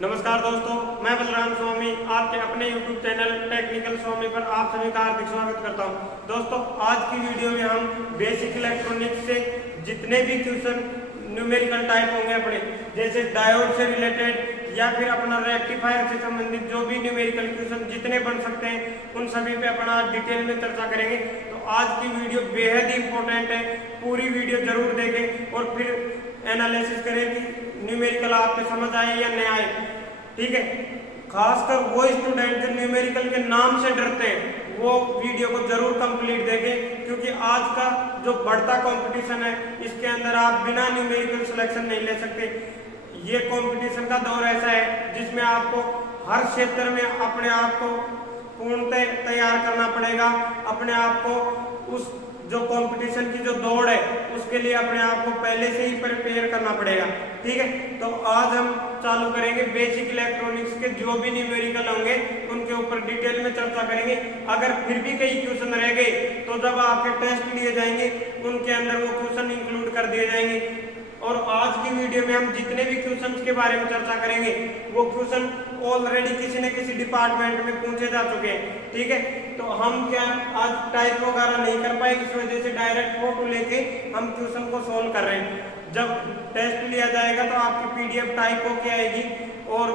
नमस्कार दोस्तों, मैं बलराम स्वामी आपके अपने YouTube चैनल टेक्निकल स्वामी पर आप सभी का हार्दिक स्वागत करता हूं। दोस्तों, आज की वीडियो में हम बेसिक इलेक्ट्रॉनिक्स से जितने भी क्वेश्चन न्यूमेरिकल टाइप होंगे अपने, जैसे डायोड से रिलेटेड या फिर अपना रेक्टिफायर से संबंधित जो भी न्यूमेरिकल क्वेश्चन जितने बन सकते हैं उन सभी पे अपना डिटेल में चर्चा करेंगे। तो आज की वीडियो बेहद ही इंपॉर्टेंट है, पूरी वीडियो जरूर देखें और फिर एनालिसिस करें कि न्यूमेरिकल आपको समझ आए या नहीं आए। ठीक है, खासकर वो स्टूडेंट जो न्यूमेरिकल के नाम से डरते हैं वो वीडियो को जरूर कंप्लीट देखें, क्योंकि आज का जो बढ़ता कंपटीशन है इसके अंदर आप बिना न्यूमेरिकल सिलेक्शन नहीं ले सकते। ये कंपटीशन का दौर ऐसा है जिसमें आपको हर क्षेत्र में अपने आप को पूर्णतः तैयार करना पड़ेगा, अपने आप को उस जो कंपटीशन की जो दौड़ है उसके लिए अपने आप को पहले से ही प्रिपेयर करना पड़ेगा। ठीक है, तो आज हम चालू करेंगे बेसिक इलेक्ट्रॉनिक्स के जो भी न्यूमेरिकल होंगे उनके ऊपर डिटेल में चर्चा करेंगे। अगर फिर भी कई क्वेश्चन रह गए तो जब आपके टेस्ट लिए जाएंगे उनके अंदर वो क्वेश्चन इंक्लूड कर दिए जाएंगे। और आज की वीडियो में हम जितने भी क्वेश्चंस के बारे में चर्चा करेंगे वो क्वेश्चन ऑलरेडी किसी न किसी डिपार्टमेंट में पूछे जा चुके हैं। ठीक है, तो हम क्या आज टाइप वगैरह नहीं कर पाए, इस वजह से डायरेक्ट फोटो लेके हम क्वेश्चन को सोल्व कर रहे हैं। जब टेस्ट लिया जाएगा तो आपकी पीडीएफ टाइप होके आएगी और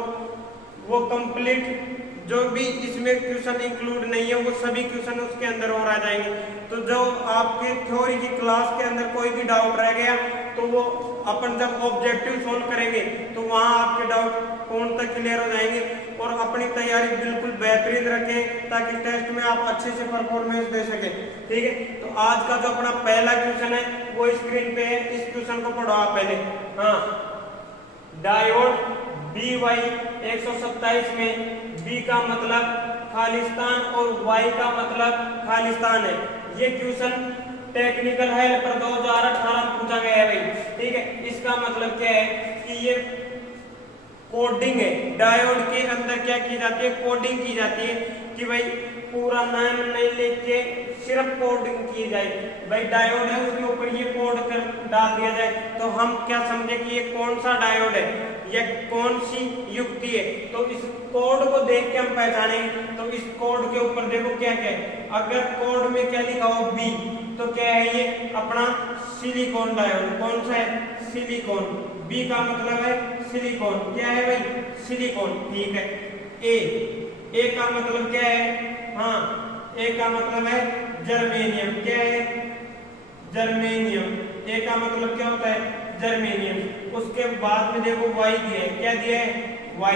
वो कंप्लीट जो भी इसमें क्वेश्चन इंक्लूड नहीं है वो सभी क्वेश्चन उसके अंदर और आ जाएंगे। तो जो आपके थ्योरी की क्लास के अंदर कोई भी डाउट रह गया तो वो अपन जब ऑब्जेक्टिव सोल्व करेंगे तो वहां आपके डाउट पूर्णतः क्लियर हो जाएंगे। और अपनी तैयारी बिल्कुल बेहतरीन रखें ताकि टेस्ट में आप अच्छे से परफॉर्मेंस दे सकें। ठीक है, तो आज का जो अपना पहला क्वेश्चन है वो स्क्रीन पे है, इस क्वेश्चन को पढ़ो आप पहले। हाँ, डायोड BY 127 में B का मतलब खालिस्तान और Y का मतलब खालिस्तान है। ये क्वेश्चन टेक्निकल हेल्पर 2018 में पूछा गया है भाई। ठीक है, इसका मतलब क्या है कि ये कोडिंग है। डायोड के अंदर क्या की जाती है, कोडिंग की जाती है कि भाई पूरा नाम नहीं लेके सिर्फ कोडिंग की जाए। भाई डायोड है उसके ऊपर ये कोड कर डाल दिया जाए तो हम क्या समझे कि ये कौन सा डायोड है, ये कौन सी युक्ति है। तो इस कोड को देख के हम पहचानेंगे। तो इस कोड के ऊपर देखो क्या क्या है। अगर कोड में क्या लिखा हो B तो क्या है, ये अपना सिलिकॉन डायोड। कौन सा है, सिलिकॉन। B का मतलब है सिलिकॉन। क्या है भाई, सिलिकॉन। ठीक है, A का मतलब क्या है, हाँ A का मतलब है जर्मेनियम। क्या है, जर्मेनियम। A का मतलब क्या होता है, जर्मेनियम। उसके बाद में देखो Y दिया है। क्या दिया है, Y।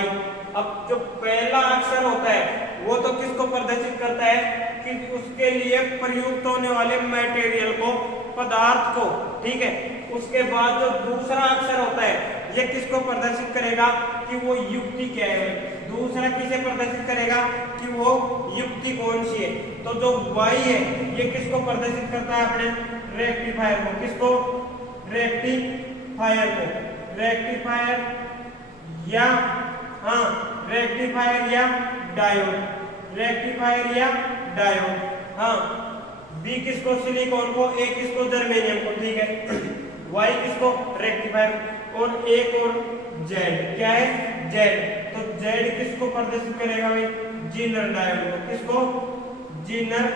अब जो पहला अक्षर होता है वो तो किसको प्रदर्शित करता है कि उसके लिए प्रयुक्त होने वाले मटेरियल को, पदार्थ को। ठीक है, उसके बाद जो दूसरा अक्षर होता है ये किसको प्रदर्शित करेगा कि वो युक्ति क्या है। दूसरा किसे प्रदर्शित करेगा कि वो युक्ति कौन सी है। तो जो Y है ये किसको प्रदर्शित करता है, अपने रेक्टिफायर को। किसको, रेक्टिफायर को। रेक्टिफायर या हाँ रेक्टिफायर या डायोड। रेक्टिफायर या डायोड। हाँ, B किसको, सिलिकॉन को, A किसको, जर्मेनियम को। ठीक है, Y किसको, रेक्टिफायर। और एक और Z। क्या है, Z। तो Z किसको प्रदर्शित करेगा भाई, जीनर डायोड को। किसको, जीनर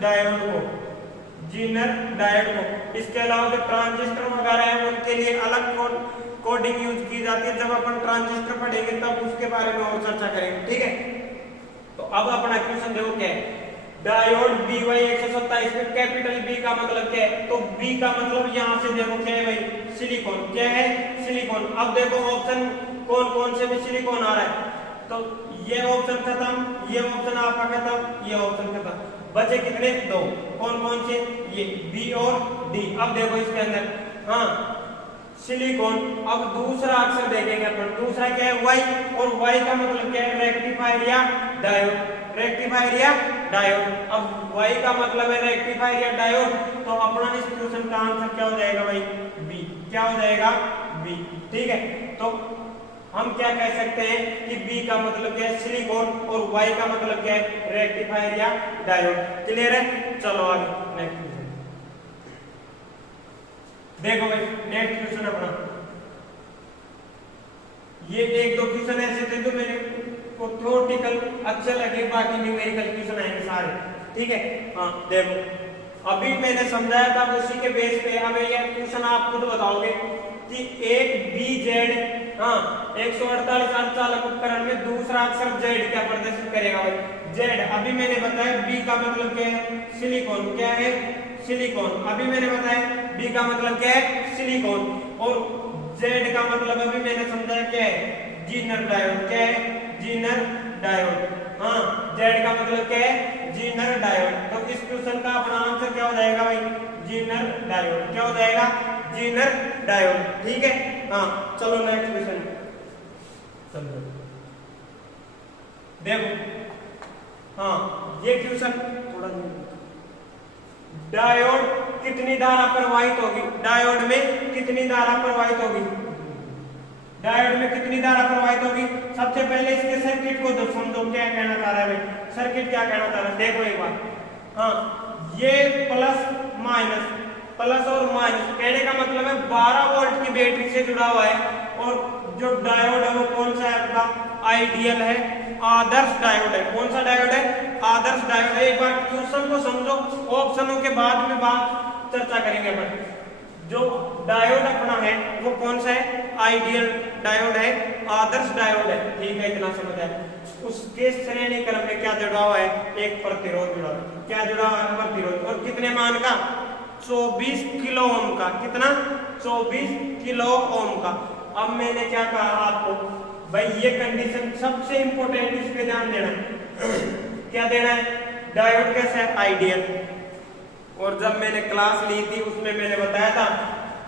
डायोड को। जीनर डायोड को। इसके अलावा जो ट्रांजिस्टर वगैरह है उनके लिए अलग कोडिंग यूज की जाती है। जब अपन ट्रांजिस्टर पढ़ेंगे तब उसके बारे में और चर्चा करेंगे। ठीक है, तो अब अपना क्वेश्चन देखो क्या है। डायोड BY 127 में कैपिटल B का मतलब क्या है। तो B का मतलब यहाँ से देखो क्या है भाई, सिलिकॉन। क्या है, सिलिकॉन। अब देखो ऑप्शन कौन कौन से में सिलिकॉन आ रहा है। तो ये ऑप्शन खत्म, ये ऑप्शन आपका खत्म, ये ऑप्शन खत्म। बचे कितने, दो। कौन कौन से, ये B और D। अब देखो इसके अंदर, हाँ सिलिकॉन। अब दूसरा अक्षर देखेंगे अपन, दूसरा क्या है, Y। और Y का मतलब क्या है, रेक्टिफायर या डायोड। रेक्टिफायर या डायोड। अब Y का मतलब है रेक्टिफायर या डायोड। तो अपना इस क्वेश्चन का आंसर क्या हो जाएगा भाई, B। क्या हो जाएगा, B। ठीक है, तो हम क्या कह सकते हैं कि B का मतलब क्या है, सिलिकॉन। और Y का मतलब क्या है, रेक्टिफायर या डायोड। क्लियर है, चलो आगे नेक्स्ट। देखो भाई नेक्स्ट क्वेश्चन अपना, ये एक दो क्वेश्चन ऐसे थे थ्योरेटिकल अच्छे लगे, बाकी न्यूमेरिकल क्वेश्चन आएंगे सारे, ठीक है। हाँ देखो अभी मैंने समझाया था उसी के बेस पे अब ये क्वेश्चन आप खुद बताओगे कि एक BZ 148 अर्धचालक उपकरण में दूसरा अक्षर Z क्या प्रदर्शित करेगा भाई, Z। अभी मैंने बताया B का मतलब क्या है, सिलिकॉन, क्या है, सिलिकॉन। अभी मैंने बताया B का मतलब क्या है, सिलिकॉन, और Z का मतलब अभी मैंने समझाया क्या है, जीनर डायोड, क्या है, जीनर डायोड। हाँ Z का मतलब क्या है, जीनर डायोड। तो इस क्वेश्चन का अपना आंसर क्या हो जाएगा भाई, जीनर डायोड। क्या हो जाएगा, जीनर डायोड, ठीक है। हाँ चलो नेक्स्ट क्वेश्चन समझो, देखो। हाँ ये क्वेश्चन थोड़ा, डायोड कितनी धारा प्रवाहित होगी, डायोड में कितनी धारा प्रवाहित होगी, डायोड में कितनी धारा प्रवाहित होगी। सबसे पहले इसके सर्किट को समझो, क्या कहना चाह रहा है भाई, सर्किट क्या कहना चाह रहा है, देखो एक बार। हाँ ये प्लस माइनस, प्लस और माइनस, कहने का मतलब है 12 वोल्ट की बैटरी से जुड़ा हुआ है, और जो डायोड है वो कौन सा है आपका, आइडियल है, आदर्श डायोड है। कौन सा डायोड है, आदर्श डायोड है। एक बार क्वेश्चन को समझो, ऑप्शनों के बाद में बात चर्चा करेंगे अपन। जो डायोड अपना है वो कौन सा है, आइडियल डायोड है, आदर्श डायोड है, ठीक है, इतना समझ आया। उसके श्रेणी क्रम में क्या जुड़ा हुआ है, एक प्रतिरोध जुड़ा हुआ है, क्या जुड़ा हुआ है, प्रतिरोध, और कितने मान का, 24 किलो ओम का, कितना, 24 किलो ओम का। अब मैंने क्या कहा आपको भाई, ये कंडीशन सबसे इंपॉर्टेंट, इस पे ध्यान देना है। क्या देना है, डायोड कैसा है, आइडियल। और जब मैंने क्लास ली थी उसमें मैंने बताया था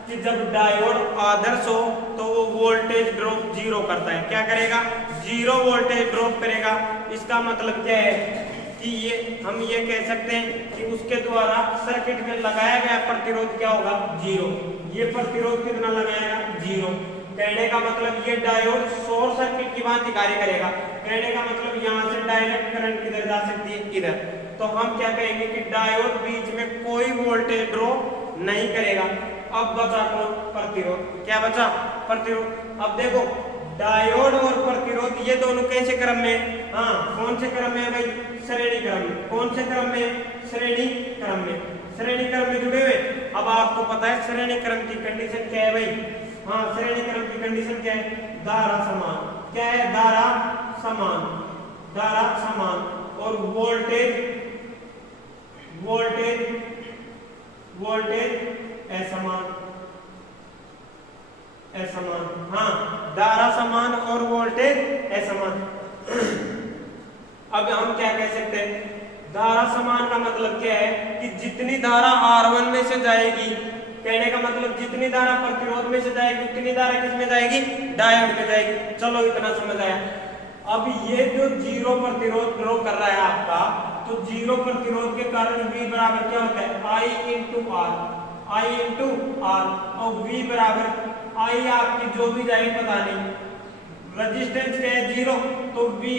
कि जब डायोड आदर्श हो तो वो वोल्टेज ड्रॉप 0 करता है, क्या करेगा, 0 वोल्टेज ड्रॉप करेगा। इसका मतलब क्या है कि ये हम ये कह सकते हैं कि उसके द्वारा सर्किट में लगाया गया प्रतिरोध क्या होगा, 0। ये प्रतिरोध कितना लगाएगा, 0। कहने का मतलब ये डायोड शॉर्ट सर्किट की भांति कार्य करेगा। कहने का मतलब यहाँ से डायरेक्ट करंट किधर जा सकती है, इधर। तो हम क्या कहेंगे कि डायोड बीच में कोई वोल्टेज ड्रॉ नहीं करेगा। अब बचा कौन, प्रतिरोध। क्या बचा, प्रतिरोध। अब देखो डायोड और प्रतिरोध ये दोनों कैसे क्रम में, हाँ कौन से क्रम में है भाई, श्रेणी क्रम में। कौन से क्रम में, श्रेणी क्रम में, श्रेणी क्रम में जुड़े हुए। अब आपको पता है श्रेणी क्रम की कंडीशन क्या है भाई, हाँ श्रेणी क्रम की कंडीशन क्या है, धारा समान। क्या है, धारा समान, धारा समान, और वोल्टेज वोल्टेज वोल्टेज असमान, असमान। हाँ धारा समान और वोल्टेज असमान। अब हम क्या कह सकते हैं, धारा समान का मतलब क्या है कि जितनी धारा R1 में से जाएगी, कहने का मतलब जितनी धारा प्रतिरोध में से जाएगी उतनी धारा किस में जाएगी, डायोड में जाएगी। चलो इतना समझ आया। अब ये जो 0 प्रतिरोध ड्रॉ कर रहा है आपका, तो 0 प्रतिरोध के कारण V बराबर क्या होता है, I into R, I into R, और V बराबर I आपकी जो भी जाएगी पता नहीं, रेजिस्टेंस क्या है 0, तो V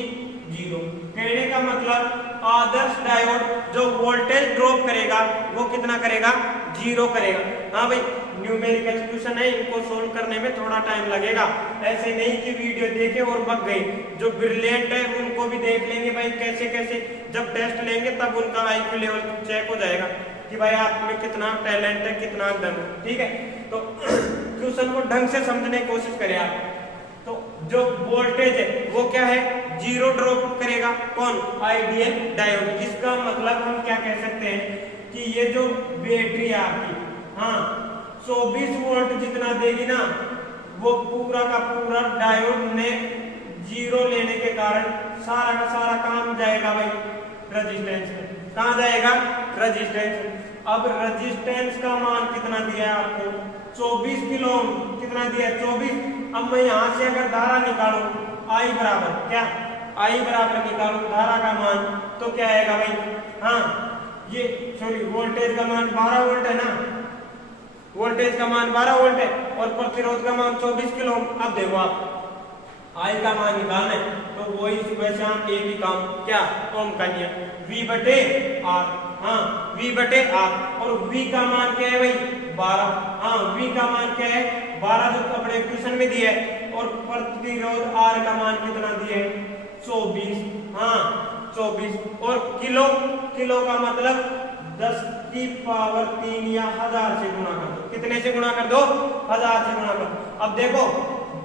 0। कहने का मतलब आदर्श डायोड जो वोल्टेज ड्रॉप करेगा वो कितना करेगा, 0 करेगा। हाँ भाई न्यूमेरिकल क्वेश्चन है, इनको सोल्व करने में थोड़ा टाइम लगेगा। ऐसे नहीं कि वीडियो देखे और भग गए। जो ब्रिलियंट है उनको भी देख लेंगे भाई, कैसे कैसे जब टेस्ट लेंगे तब उनका IQ लेवल चेक हो जाएगा कि भाई आप में कितना टैलेंट है, कितना दम है। ठीक है, तो क्वेश्चन को ढंग से समझने की कोशिश करें आप। तो जो वोल्टेज है वो क्या है, 0 ड्रॉप करेगा, कौन, आइडियल डायोड। इसका मतलब हम क्या कह सकते हैं कि ये जो बैटरी है आपकी, हाँ 24 वोल्ट जितना देगी ना, वो पूरा का पूरा डायोड ने 0 लेने के कारण सारा का सारा काम जाएगा भाई रेजिस्टेंस में। कहाँ जाएगा, रेजिस्टेंस। अब रेजिस्टेंस का मान कितना दिया है आपको, 24 किलो ओम। कितना दिया है, 24। अब मैं यहाँ से अगर धारा निकालूं, I बराबर क्या, I बराबर निकालूं धारा का मान, तो क्या आएगा भाई, हाँ ये सॉरी वोल्टेज का मान 12 वोल्ट है ना, वोल्टेज का मान 12 वोल्ट है और प्रतिरोध का मान 24 किलो ओम। अब देखो आप I का मान निकालना है तो वही सुबह शाम एक ही काम, क्या, ओम का नियम, V बटे R। हाँ V बटे R, और V का मान क्या है भाई, 12। हाँ V का मान क्या है, 12 जो अपने क्वेश्चन में दिया है, और प्रतिरोध R का मान कितना दिया है, 24, हाँ 24। और किलो, किलो का मतलब 10 की पावर 3 या 1000 से गुणा कर दो। कितने से गुणा कर दो? 1000 से गुणा कर दो। अब देखो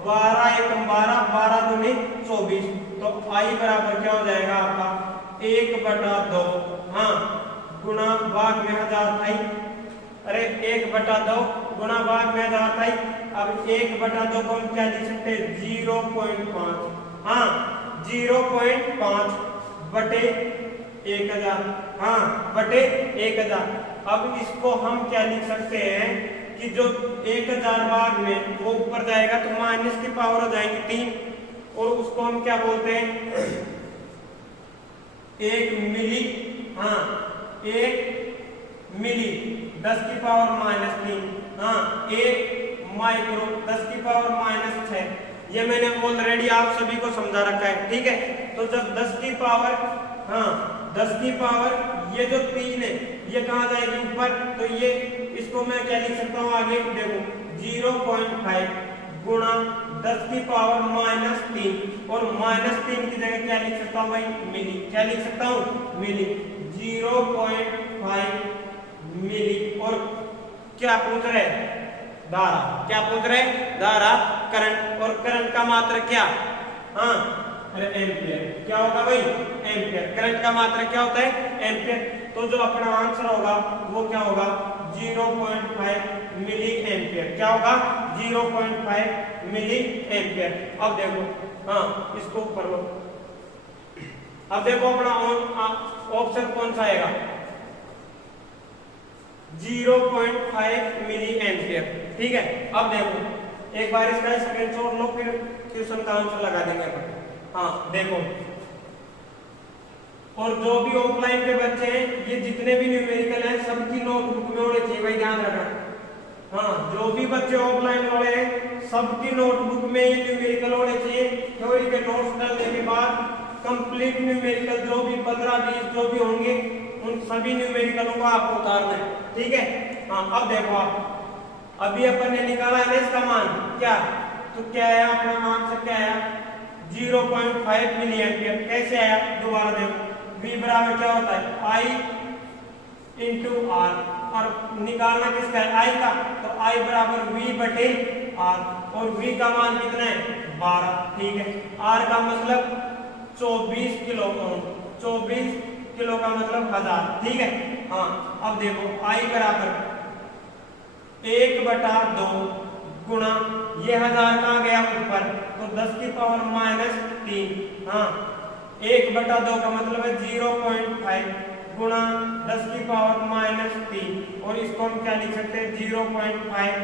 12 एकम 12, 12 दूनी 24, तो आई बराबर क्या हो जाएगा आपका 1/2, हाँ गुणा भाग में 1000 था, अरे 1/2 गुणा भाग में 1000 था। अब 1/2 को हम क्या लिख सकते हैं 0.5, हाँ 0.5 बटे 1000, हाँ बटे 1000। अब इसको हम क्या लिख सकते हैं कि जो 1000 भाग में वो ऊपर जाएगा तो माइनस की पावर हो जाएगी 3, और उसको हम क्या बोलते हैं 1 मिली, हाँ 1 मिली 10 की पावर -3, हाँ 1 माइक्रो 10 की पावर -6। ये मैंने ऑलरेडी आप सभी को समझा रखा है, ठीक है। तो जब 10 की पावर, हाँ 10 की पावर ये जो 3 है ये कहाँ जाएगी ऊपर, तो ये इसको मैं क्या लिख सकता हूँ आगे देखो 0.5 गुणा 10 की पावर -3, और -3 की जगह क्या लिख सकता हूँ भाई मिली, क्या लिख सकता हूँ मिली, 0.5 मिली। और क्या पूछ रहे धारा, क्या पूछ रहे धारा करंट, और करंट का मात्रा क्या, हाँ अरे एम्पियर, क्या होगा भाई एम्पियर। करंट का मात्रा क्या होता है एम्पियर। तो जो अपना आंसर होगा वो क्या होगा 0.5 मिली एम्पियर, क्या होगा 0.5 मिली एम्पियर। अब देखो, हाँ इसको ऊपर लो, अब देखो अपना ऑप्शन कौन सा आएगा 0.5 मिली एम्पियर, ठीक है। अब देखो एक बार इसका स्क्रीनशॉट लो, फिर क्वेश्चन का आंसर लगा देंगे अपन। हाँ देखो, और जो भी ऑफलाइन के बच्चे हैं ये जितने भी न्यूमेरिकल हैं सबकी नोटबुक में होने चाहिए भाई, ध्यान रखना। हाँ जो भी बच्चे ऑफलाइन वाले हैं सबकी नोटबुक में ये न्यूमेरिकल होने चाहिए। थ्योरी के नोट्स डालने के बाद कंप्लीट न्यूमेरिकल जो भी 15-20 जो भी होंगे उन सभी न्यूमेरिकलों को आपको उतारना है, ठीक है। हाँ अब देखो आप अभी अपन ने निकाला है इसका मान क्या, तो क्या आया अपना आंसर क्या आया 0.5 मिली एम्पियर। कैसे आया दोबारा देखो, V बराबर क्या होता है I इंटू R, और निकालना किसका है I का, तो I बराबर V बटे R, और V का मान कितना है 12, ठीक है। R का मतलब 24 किलो ओम, 24 किलो का मतलब 1000, ठीक है। हाँ अब देखो I बराबर 1/2 गुणा ये 1000 कहाँ गया ऊपर, तो 10 की पावर -3, हाँ 1/2 का मतलब है 0.5 गुणा 10 की पावर -3, और इसको हम क्या लिख सकते हैं 0.5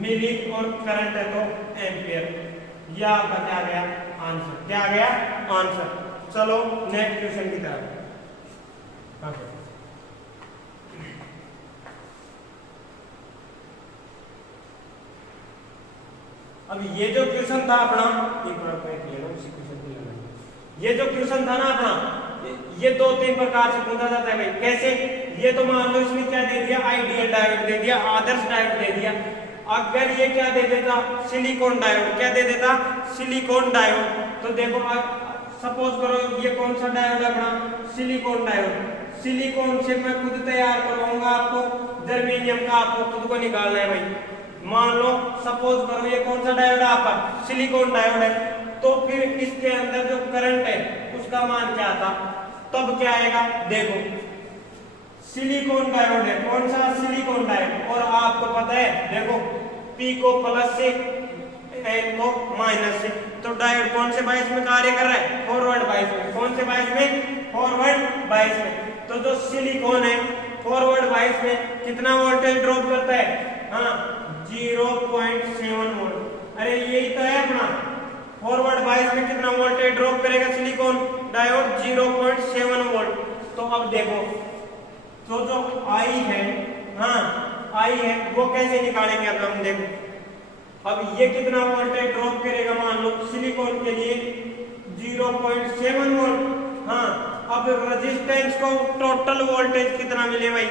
मिली, और करंट है तो एम्पियर। यह आपका क्या गया आंसर, क्या गया आंसर। चलो नेक्स्ट क्वेश्चन की तरफ। अब ये जो क्वेश्चन था अपना, ये जो क्वेश्चन था ना अपना, ये 2-3 प्रकार से पूछा जाता है भाई। कैसे, ये तो मान लो इसने क्या दे दिया आइडियल डायोड दे दिया, आदर्श डायोड दे दिया। अगर ये क्या दे देता सिलिकॉन डायोड, क्या दे देता सिलिकॉन डायोड, तो देखो सपोज करो ये कौन सा डायोड है अपना सिलिकॉन डायोड। सिलिकॉन से मैं खुद तैयार करवाऊंगा, आपको जर्मेनियम का आपको खुद को निकालना है भाई। मान लो सपोज करो ये कौन सा डायोड है आपका सिलिकॉन डायोड है, तो फिर इसके अंदर जो करंट है उसका मान क्या था, तब क्या आएगा देखो सिलिकॉन डायोड है, कौन सा सिलिकॉन डायोड, और आपको पता है देखो P को प्लस से N को माइनस से, तो डायोड कौन से बायस में कार्य कर रहा है फॉरवर्ड बायस में। कौन से बायस में फॉरवर्ड बायस में। तो जो सिलिकॉन है फॉरवर्ड बायस में कितना वोल्टेज ड्रॉप करता है, हाँ 0.7 वोल्ट। अरे यही तो है अपना फॉरवर्ड बायस में कितना वोल्टेज ड्रॉप करेगा सिलिकॉन डायोड 0.7 वोल्ट। तो अब देखो तो जो I है, हाँ I है वो कैसे निकालेंगे अब हम देखो। अब ये कितना वोल्टेज ड्रॉप करेगा मान लो सिलिकॉन के लिए 0.7 वोल्ट। हाँ अब रेजिस्टेंस को टोटल वोल्टेज कितना मिले भाई,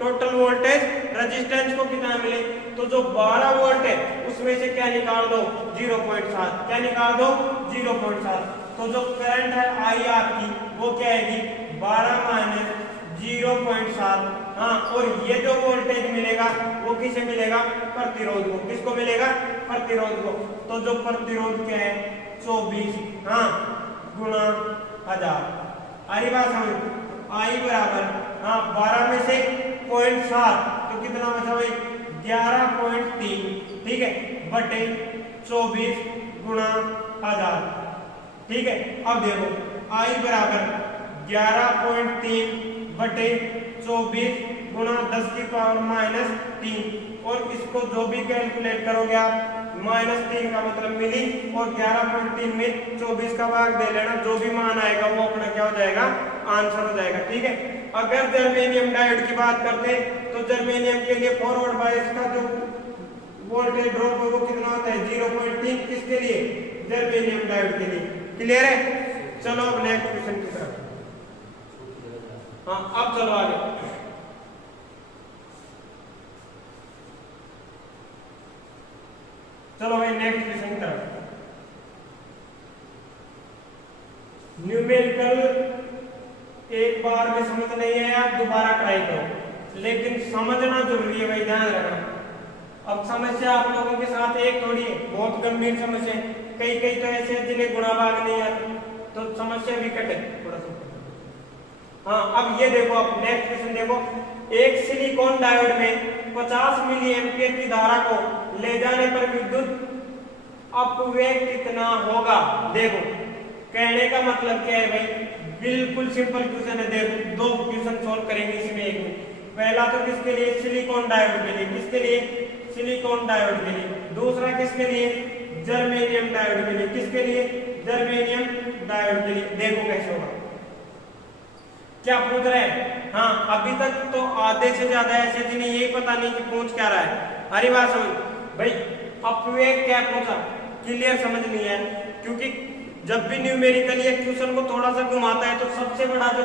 टोटल वोल्टेज रेजिस्टेंस को कितना मिले, तो जो 12 वोल्ट है उसमें से क्या निकाल दो 0.7, क्या निकाल दो 0.7। तो जो करंट है आई आपकी वो क्या आएगी 12 माइनस 0.7। हाँ, और ये जो वोल्टेज मिलेगा वो किसे मिलेगा, प्रतिरोध को। किसको मिलेगा, प्रतिरोध को। तो जो प्रतिरोध क्या है 24 हाँ गुणा 1000। आई बात समझ, आई बराबर हाँ 12 में से 0.7 तो कितना बचा भाई 11.3, ठीक है, बटे 24 गुणा 1000, ठीक है। अब देखो आई बराबर 11.3 बटे 24 गुणा 10 की पावर माइनस 3, और इसको जो भी कैलकुलेट करोगे आप -3 का मतलब मिली, और 11.3 में 24 का भाग दे लेना, जो भी मान आएगा वो अपना क्या हो जाएगा, आंसर हो जाएगा, ठीक है। अगर जर्मेनियम डायोड की बात करते तो जर्मेनियम के लिए फॉरवर्ड बायस का जो वोल्टेज ड्रॉप है वो कितना होता है 0.3, किसके लिए, जर्मेनियम डायोड के लिए। क्लियर है, चलो अब नेक्स्ट क्वेश्चन की तरफ। हाँ अब चलो आगे। चलो भाई नेक्स्ट क्वेश्चन की तरफ। न्यूमेरिकल एक बार में समझ नहीं है, आप दोबारा ट्राई करो, लेकिन समझना जरूरी है भाई, ध्यान रखना। अब समस्या आप लोगों के साथ एक थोड़ी है, बहुत गंभीर समस्या है। कई कई तो ऐसे हैं जिन्हें गुणा भाग नहीं आता, तो समस्या विकट है थोड़ा सा। हाँ अब ये देखो, अब नेक्स्ट क्वेश्चन देखो, एक सिलिकॉन डायोड में 50 मिली एम्पियर की धारा को ले जाने पर विद्युत अपव्यय कितना होगा। देखो कहने का मतलब क्या है भाई, बिल्कुल सिंपल क्वेश्चन है। देखो दो क्वेश्चन सॉल्व करेंगे इसमें एक में। पहला तो किसके लिए, सिलिकॉन डायोड के लिए, किसके लिए, सिलिकॉन डायोड के लिए। दूसरा किसके लिए, जर्मेनियम डायोड के लिए, किसके लिए, जर्मेनियम डायोड के लिए। देखो कैसे होगा, क्या पूछ रहे हैं। हाँ अभी तक तो आधे से ज्यादा ऐसे जिन्हें यही पता नहीं कि पूछ क्या रहा है। हरी बात समझ भाई, अपव्यय क्या पूछा, क्लियर समझ नहीं है। क्योंकि जब भी न्यूमेरिकली एक क्वेश्चन को थोड़ा सा घुमाता है तो सबसे बड़ा जो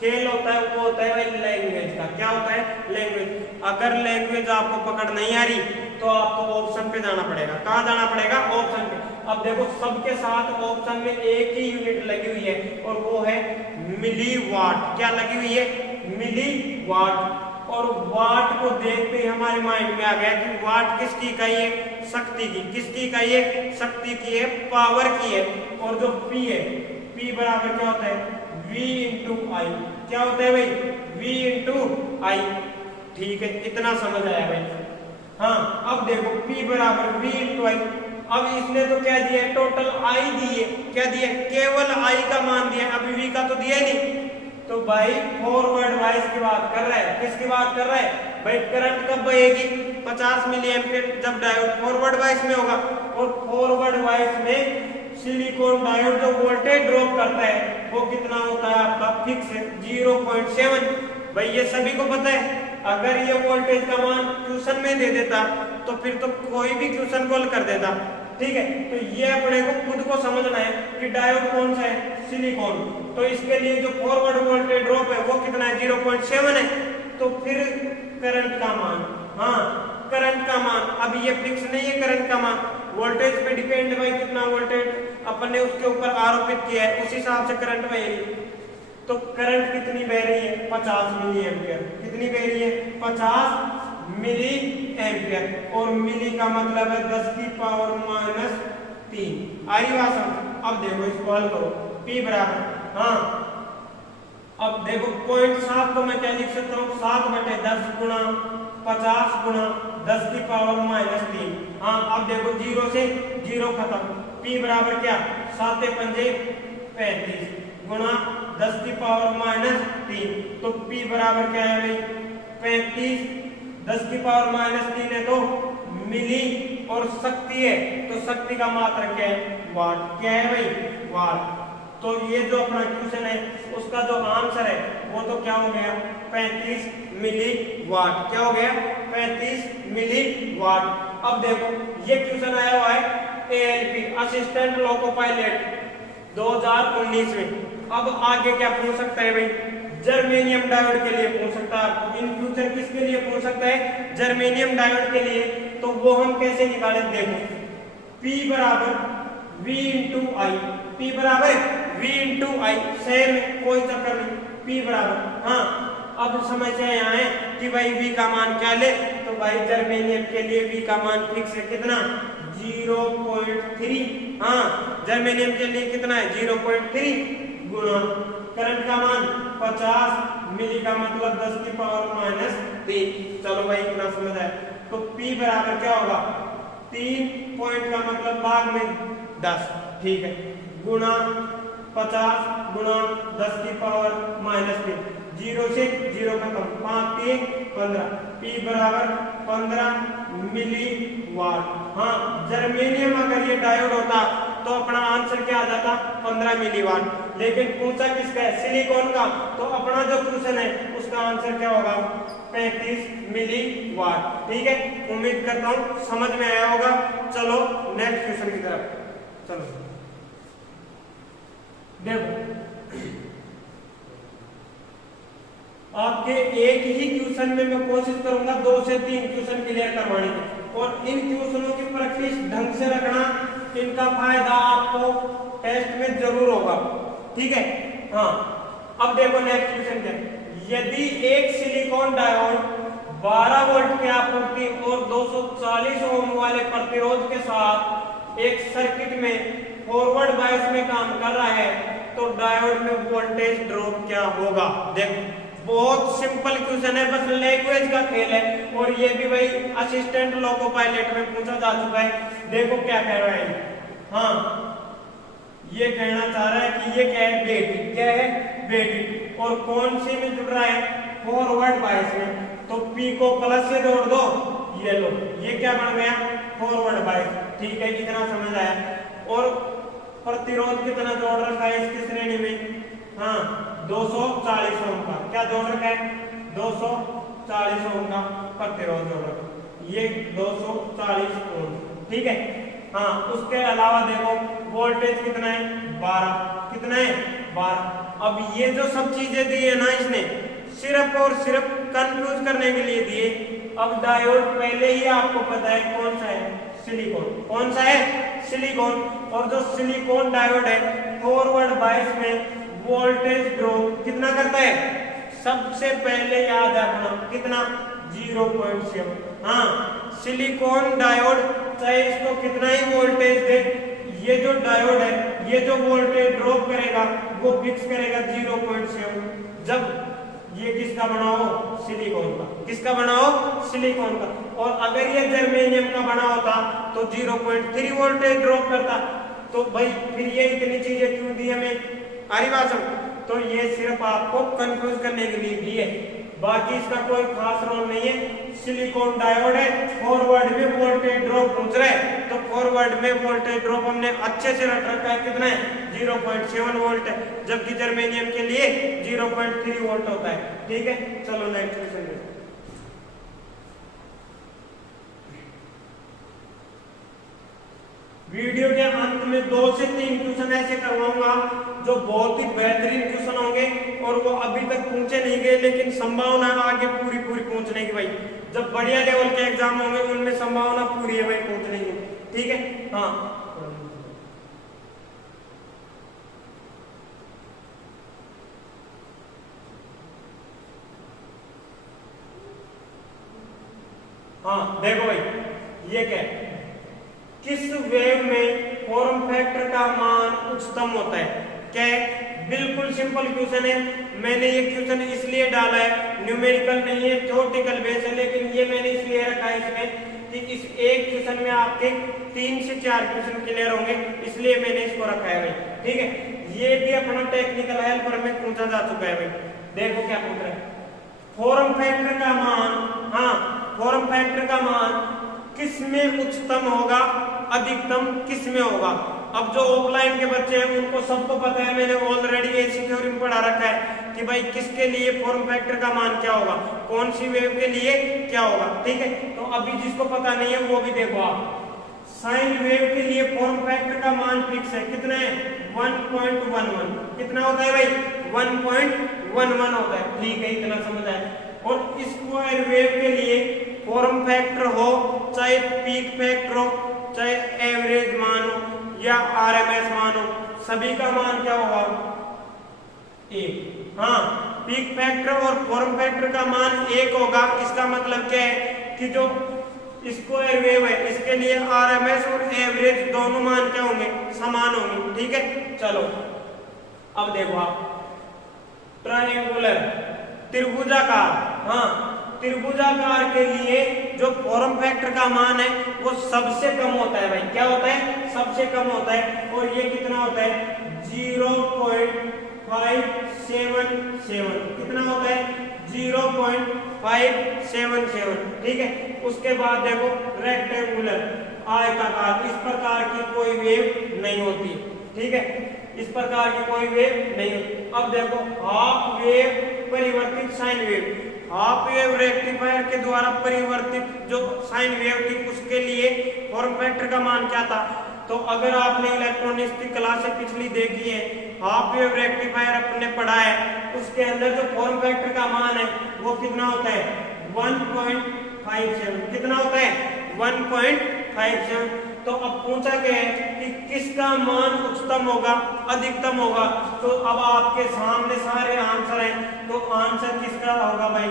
खेल होता है वो होता है भाई लैंग्वेज का। क्या होता है, लैंग्वेज। अगर लैंग्वेज आपको पकड़ नहीं आ रही तो आपको ऑप्शन पे जाना पड़ेगा। कहाँ जाना पड़ेगा, ऑप्शन पे। अब देखो सबके साथ ऑप्शन में एक ही यूनिट लगी हुई है और वो है मिलीवाट। क्या लगी हुई है, मिलीवाट। और वाट को देखते ही हमारे माइंड में आ गया कि वाट किसकी इकाई है, शक्ति की। किसकी इकाई है, शक्ति की है, पावर की है। और जो P है, P बराबर क्या होता है, V इंटू आई। क्या होता है भाई, V इंटू आई। ठीक है, इतना समझ आया भाई। हाँ अब देखो P बराबर V इंटू आई। अब इसने तो क्या दिया है, टोटल आई दी है। क्या दिया, केवल आई का मान दिया, अभी V का तो दिया नहीं। तो भाई फॉरवर्ड वाइस की बात कर रहा है। किसकी बात कर रहा है भाई, करंट कब बहेगी 50 मिली एम्पियर, जब डायोड फॉरवर्ड वाइस में होगा। और फॉरवर्ड वाइस में सिलिकॉन डायोड जो वोल्टेज ड्रॉप करता है वो कितना होता है आपका, फिक्स है 0.7। भाई ये सभी को पता है। अगर ये वोल्टेज का मान क्वेश्चन में दे देता तो फिर तो कोई भी क्वेश्चन कॉल कर देता। ठीक है, तो ये अपने को खुद को समझना है कि डायोड कौन सा है, सिलिकॉन। तो इसके लिए जो फॉरवर्ड वोल्टेज ड्रॉप है वो कितना है, 0.7 है। तो फिर करंट का मान, हाँ करंट का मान, अभी ये फिक्स नहीं है करंट का मान, वोल्टेज पे डिपेंड है भाई, कितना वोल्टेज अपन ने उसके ऊपर आरोपित किया है उस हिसाब से करंट बहेगी। तो करंट कितनी बह रही है, 50 मिली एम्पियर। कितनी बह रही है, 50 मिली एम्पियर। और मिली का मतलब है 10 की पावर माइनस 3। आ रही बात समझ। अब देखो इसको हल करो, P बराबर, हाँ अब देखो 0.7 को मैं क्या लिख सकता हूँ, 7/10 गुणा 50 गुणा 10 की पावर माइनस 3। हाँ अब देखो 0 से 0 खत्म। P बराबर क्या, 7 × 5 = 35 गुणा 10 की पावर माइनस 3। तो P बराबर क्या है भाई, 35, 10 की पावर माइनस 3 है तो मिली, और शक्ति है तो शक्ति का मात्रक क्या है, वाट। क्या है भाई, वाट। तो ये जो अपना क्वेश्चन है उसका जो आंसर है वो तो क्या हो गया, 35 मिली वाट। क्या हो गया, 35 मिली वाट। अब देखो ये क्वेश्चन आया हुआ है ALP, असिस्टेंट लोको पायलट 2019 में। अब आगे क्या पूछ सकता है भाई, जर्मेनियम डायोड के लिए पूछ सकता है आपको। इन फ्यूचर किसके लिए पूछ सकता है, जर्मेनियम डायोड के लिए। तो वो हम कैसे निकालें, देखो P बराबर V इंटू आई, P बराबर है V इंटू आई, सेम कोई चक्कर नहीं, P बराबर। हाँ अब समस्या यहाँ है कि भाई V का मान क्या ले, तो भाई जर्मेनियम के लिए V का मान फिक्स है कितना 0.3। हाँ जर्मेनियम के लिए कितना है 0.3 गुना करंट का मान 50 मिली का मतलब 10 की पावर माइनस 3। चलो भाई इतना समझ आया। तो P बराबर क्या होगा 3 पॉइंट का मतलब भाग में 10, ठीक है, गुना 50 गुना 10 की पावर माइनस 3, 0 से 0 खत्म, 5 3 15, P बराबर 15 मिली वाट। हाँ जर्मेनियम अगर ये डायोड होता तो अपना आंसर क्या आ जाता 15 मिली वाट, लेकिन पूछा किसका है सिलिकॉन का, तो अपना जो क्वेश्चन है उसका आंसर क्या होगा 35 मिली वाट। ठीक है, उम्मीद करता हूँ समझ में आया होगा। चलो नेक्स्ट क्वेश्चन की तरफ चलो। देखो आपके एक ही क्वेश्चन में मैं कोशिश करूंगा 2 से 3 क्वेश्चन क्लियर करवाने की, और इन क्वेश्चनों की प्रैक्टिस ढंग से रखना, इनका फायदा आपको टेस्ट में जरूर होगा। ठीक है, हाँ अब देखो नेक्स्ट क्वेश्चन क्या है। यदि एक सिलिकॉन डायोड 12 वोल्ट की आपूर्ति और 240 ओम वाले प्रतिरोध के साथ एक सर्किट में फॉरवर्ड बायस में काम कर रहा है, तो डायोड में वोल्टेज ड्रॉप क्या होगा। देखो बहुत सिंपल क्वेश्चन है, बस लैंग्वेज का खेल है, और ये भी भाई असिस्टेंट लोको पायलट में पूछा जा चुका है। देखो क्या कह रहा है, हाँ ये कहना चाह रहा है कि ये क्या है बेटी, क्या है बेटी, और कौन सी में जुड़ रहा है फॉरवर्ड बायस में, तो P को प्लस से जोड़ दो, ये लो ये क्या बन गया फॉरवर्ड बायस। ठीक है, कितना समझ आया। और प्रतिरोध कितना जोड़ रखा है इसकी श्रेणी में, हाँ 240 ओम का, क्या जोड़ रखा है 240 ओम का प्रतिरोध जोड़ रखा, ये 240 ओम। ठीक है, हाँ उसके अलावा देखो वोल्टेज कितना है 12, कितना है 12। अब ये जो सब चीजें दी है ना इसने सिर्फ और सिर्फ कंफ्यूज करने के लिए दिए। अब डायोड पहले ही आपको पता है कौन सा है सिलिकॉन, कौन सा है सिलिकॉन, और जो सिलिकॉन डायोड है फॉरवर्ड बायस में वोल्टेज ड्रॉप कितना करता है, सबसे पहले याद रखना कितना 0.7। हाँ सिलिकॉन डायोड चाहे इसको कितना ही वोल्टेज दे, ये जो डायोड है ये जो वोल्टेज ड्रॉप करेगा वो फिक्स करेगा 0.7। जब ये किसका बना हो सिलिकॉन का, किसका बना हो सिलिकॉन का, और अगर ये जर्मेनियम का बना होता तो 0.3 वोल्टेज ड्रॉप करता। तो भाई फिर ये इतनी चीजें क्यों दी हमें, आरी बात समझ। तो ये सिर्फ आपको कंफ्यूज करने के लिए दी है, बाकी इसका कोई खास रोल नहीं है। सिलिकॉन डायोड है, फॉरवर्ड में वोल्टेज ड्रॉप पूछ रहा है, तो फॉरवर्ड में वोल्टेज ड्रॉप हमने अच्छे से रख रखा है, कितना है 0.7 वोल्ट है, जबकि जर्मेनियम के लिए 0.3 वोल्ट होता है। ठीक है, चलो नेक्स्ट क्वेश्चन। वीडियो के अंत में 2 से 3 क्वेश्चन ऐसे करवाऊंगा जो बहुत ही बेहतरीन क्वेश्चन होंगे, और वो अभी तक पूछे नहीं गए, लेकिन संभावना आगे पूरी पूछने की। भाई जब बढ़िया लेवल के एग्जाम होंगे उनमें संभावना पूरी है भाई पूछने की। ठीक है, हाँ हाँ देखो भाई ये क्या है, किस वेव में फॉर्म फैक्टर का मान उच्चतम होता है। क्या है, बिल्कुल सिंपल क्वेश्चन है। मैंने ये क्वेश्चन इसलिए डाला है, न्यूमेरिकल नहीं है, थ्योरेटिकल बेस है, लेकिन ये मैंने इसलिए रखा है इसमें कि इस एक क्वेश्चन में आपके 3 से 4 क्वेश्चन क्लियर होंगे, इसलिए मैंने इसको रखा है भाई। ठीक है, ये भी अपना टेक्निकल हेल्पर में पूछा जा चुका है भाई। देखो क्या पूछ रहा है, फॉर्म फैक्टर का मान, हाँ फॉर्म फैक्टर का मान किस में उच्चतम होगा, अधिकतम किस में होगा। अब जो ऑफलाइन के बच्चे हैं उनको सबको पता है, मैंने ऑलरेडी ऐसी थ्योरी में पढ़ा रखा है कि भाई किसके लिए फॉर्म फैक्टर का मान क्या होगा, कौन सी वेव के लिए क्या होगा। ठीक है, तो अभी जिसको पता नहीं है वो भी देखो आप, साइन वेव के लिए फॉर्म फैक्टर का मान फिक्स है, कितना है 1.11। कितना होता है भाई 1.11 होता है। ठीक है, इतना समझ आया। और स्क्वायर वेव के लिए फॉर्म फैक्टर हो चाहे पीक फैक्टर हो चाहे एवरेज मान हो या आरएमएस मान हो, सभी का मान क्या होगा 1। हाँ, पीक फैक्टर और फॉर्म फैक्टर का मान 1 होगा। इसका मतलब क्या है कि जो स्क्वायर वेव है इसके लिए आरएमएस और एवरेज दोनों मान क्या होंगे, समान होंगे। ठीक है, चलो अब देखो आप ट्रायंगुलर त्रिभुजाकार, हाँ त्रिभुजाकार के लिए जो फॉर्म फैक्टर का मान है वो सबसे कम होता है भाई। क्या होता है, सबसे कम होता है। और ये कितना होता है 0.577। कितना होता है 0.577। ठीक है, उसके बाद देखो रेक्टेंगुलर आयताकार, इस प्रकार की कोई वेव नहीं होती। ठीक है, इस प्रकार की कोई वेव नहीं होती। अब देखो हाफ वेव परिवर्तित sine wave, half wave rectifier के द्वारा परिवर्तित जो साइन वेव थी उसके लिए फॉर्म फैक्टर का मान क्या था। तो अगर आपने इलेक्ट्रॉनिक्स की क्लास से पिछली देखी है, हाफ वेव रेक्टिफायर अपने पढ़ा है, उसके अंदर जो फॉर्म फैक्टर का मान है वो कितना होता है 1.57। कितना होता है 1.57। तो अब पूछा गया है कि किसका मान उच्चतम होगा, अधिकतम होगा। तो अब आपके सामने सारे आंसर हैं, तो आंसर किसका होगा भाई,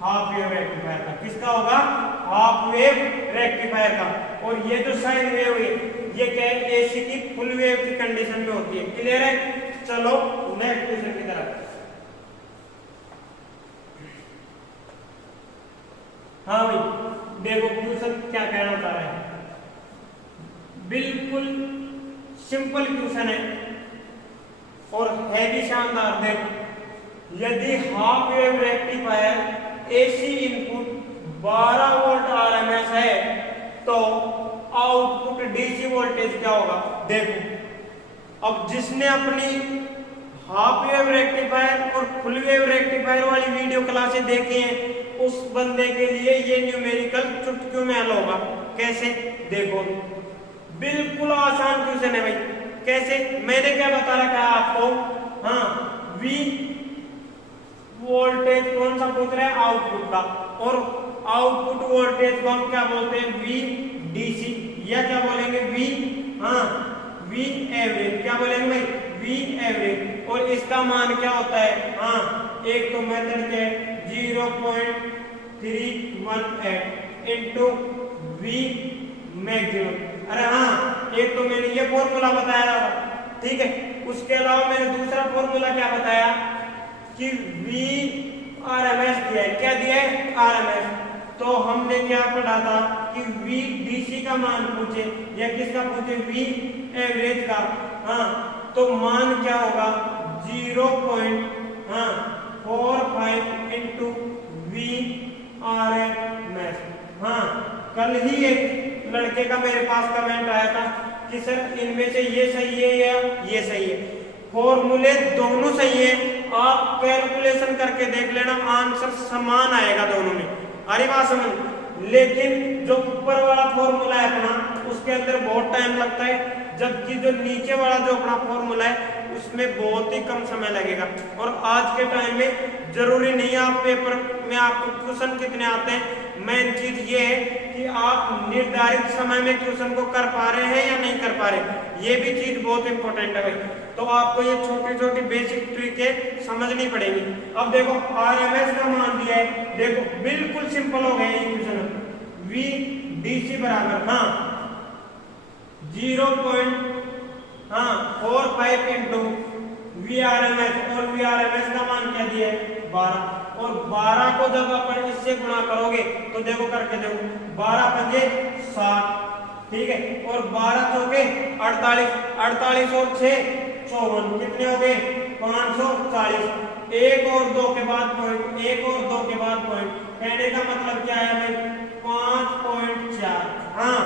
हाफ वेव रेक्टिफायर का। किसका होगा, हाफ वेव रेक्टिफायर का। और ये जो साइन वेव है ये क्या है, एसी की फुल वेव की कंडीशन में होती है। क्लियर है, चलो नेक्स्ट क्वेश्चन की तरफ। हाँ भाई देखो क्वेश्चन क्या कहना चाह रहे हैं, बिल्कुल सिंपल क्वेश्चन है और है भी शानदार। देखो यदि half wave rectifier AC input 12 volt RMS है तो आउटपुट डीसी वोल्टेज क्या होगा। देखो अब जिसने अपनी हाफ वेव रेक्टिफायर और फुल वेव रेक्टिफायर वाली वीडियो क्लासेस देखी हैं उस बंदे के लिए ये न्यूमेरिकल चुटकियों में हल होगा। कैसे, देखो बिल्कुल आसान क्वेश्चन है भाई। कैसे, मैंने क्या बता रखा है आपको, हाँ वी वोल्टेज कौन सा पूछ रहा है, आउटपुट का, और आउटपुट वोल्टेज को हम क्या बोलते हैं वी डीसी, या क्या बोलेंगे वी, हाँ वी एवरेज। क्या बोलेंगे भाई, वी एवरेज। और इसका मान क्या होता है, हाँ एक तो मेथड के 0.318 इंटू वी मैक्सिमम। अरे हाँ, एक तो मैंने ये फॉर्मूला बताया था, ठीक है। उसके अलावा मैंने दूसरा फॉर्मूला क्या बताया कि वी आरएमएस दिया है। क्या दिया है, आरएमएस। तो हमने क्या पढ़ा था कि वी डीसी का मान पूछे या किसका पूछे, वी एवरेज का। हाँ तो मान क्या होगा 0.45 इंटू वी आरएमएस। हाँ कल ही एक लड़के का मेरे पास कमेंट आया था कि सर इनमें से ये सही है या ये सही है। फॉर्मूले दोनों सही है, आप कैलकुलेशन करके देख लेना, आंसर समान आएगा दोनों में। अरे बात समझ, लेकिन जो ऊपर वाला फॉर्मूला है अपना उसके अंदर बहुत टाइम लगता है, जबकि जो नीचे वाला जो अपना फॉर्मूला है उसमें बहुत ही कम समय लगेगा। और आज के टाइम में जरूरी नहीं है आप पेपर में आपको क्वेश्चन कितने आते हैं, मेन चीज ये है कि आप निर्धारित समय में क्वेश्चन को कर पा रहे हैं या नहीं कर पा रहे, ये भी चीज बहुत इंपॉर्टेंट है भाई। तो आपको ये छोटी छोटी बेसिक ट्रिकें समझनी पड़ेगी। अब देखो आरएमएस का मान दिया है, देखो बिल्कुल सिंपल हो गया ये क्वेश्चन। वी डीसी बराबर 0.45 इंटू वी आरएमएस, और वी आरएमएस का मान क्या दिया है 12। और 12 को जब अपन इससे गुणा करोगे तो देखो करके देखो 12 पंजे 60, ठीक है, और 12 चौके 48, 48 और 6 54, कितने हो गए 540। एक और दो के बाद पॉइंट, एक और दो के बाद पॉइंट, कहने का मतलब क्या है भाई 5.4, हाँ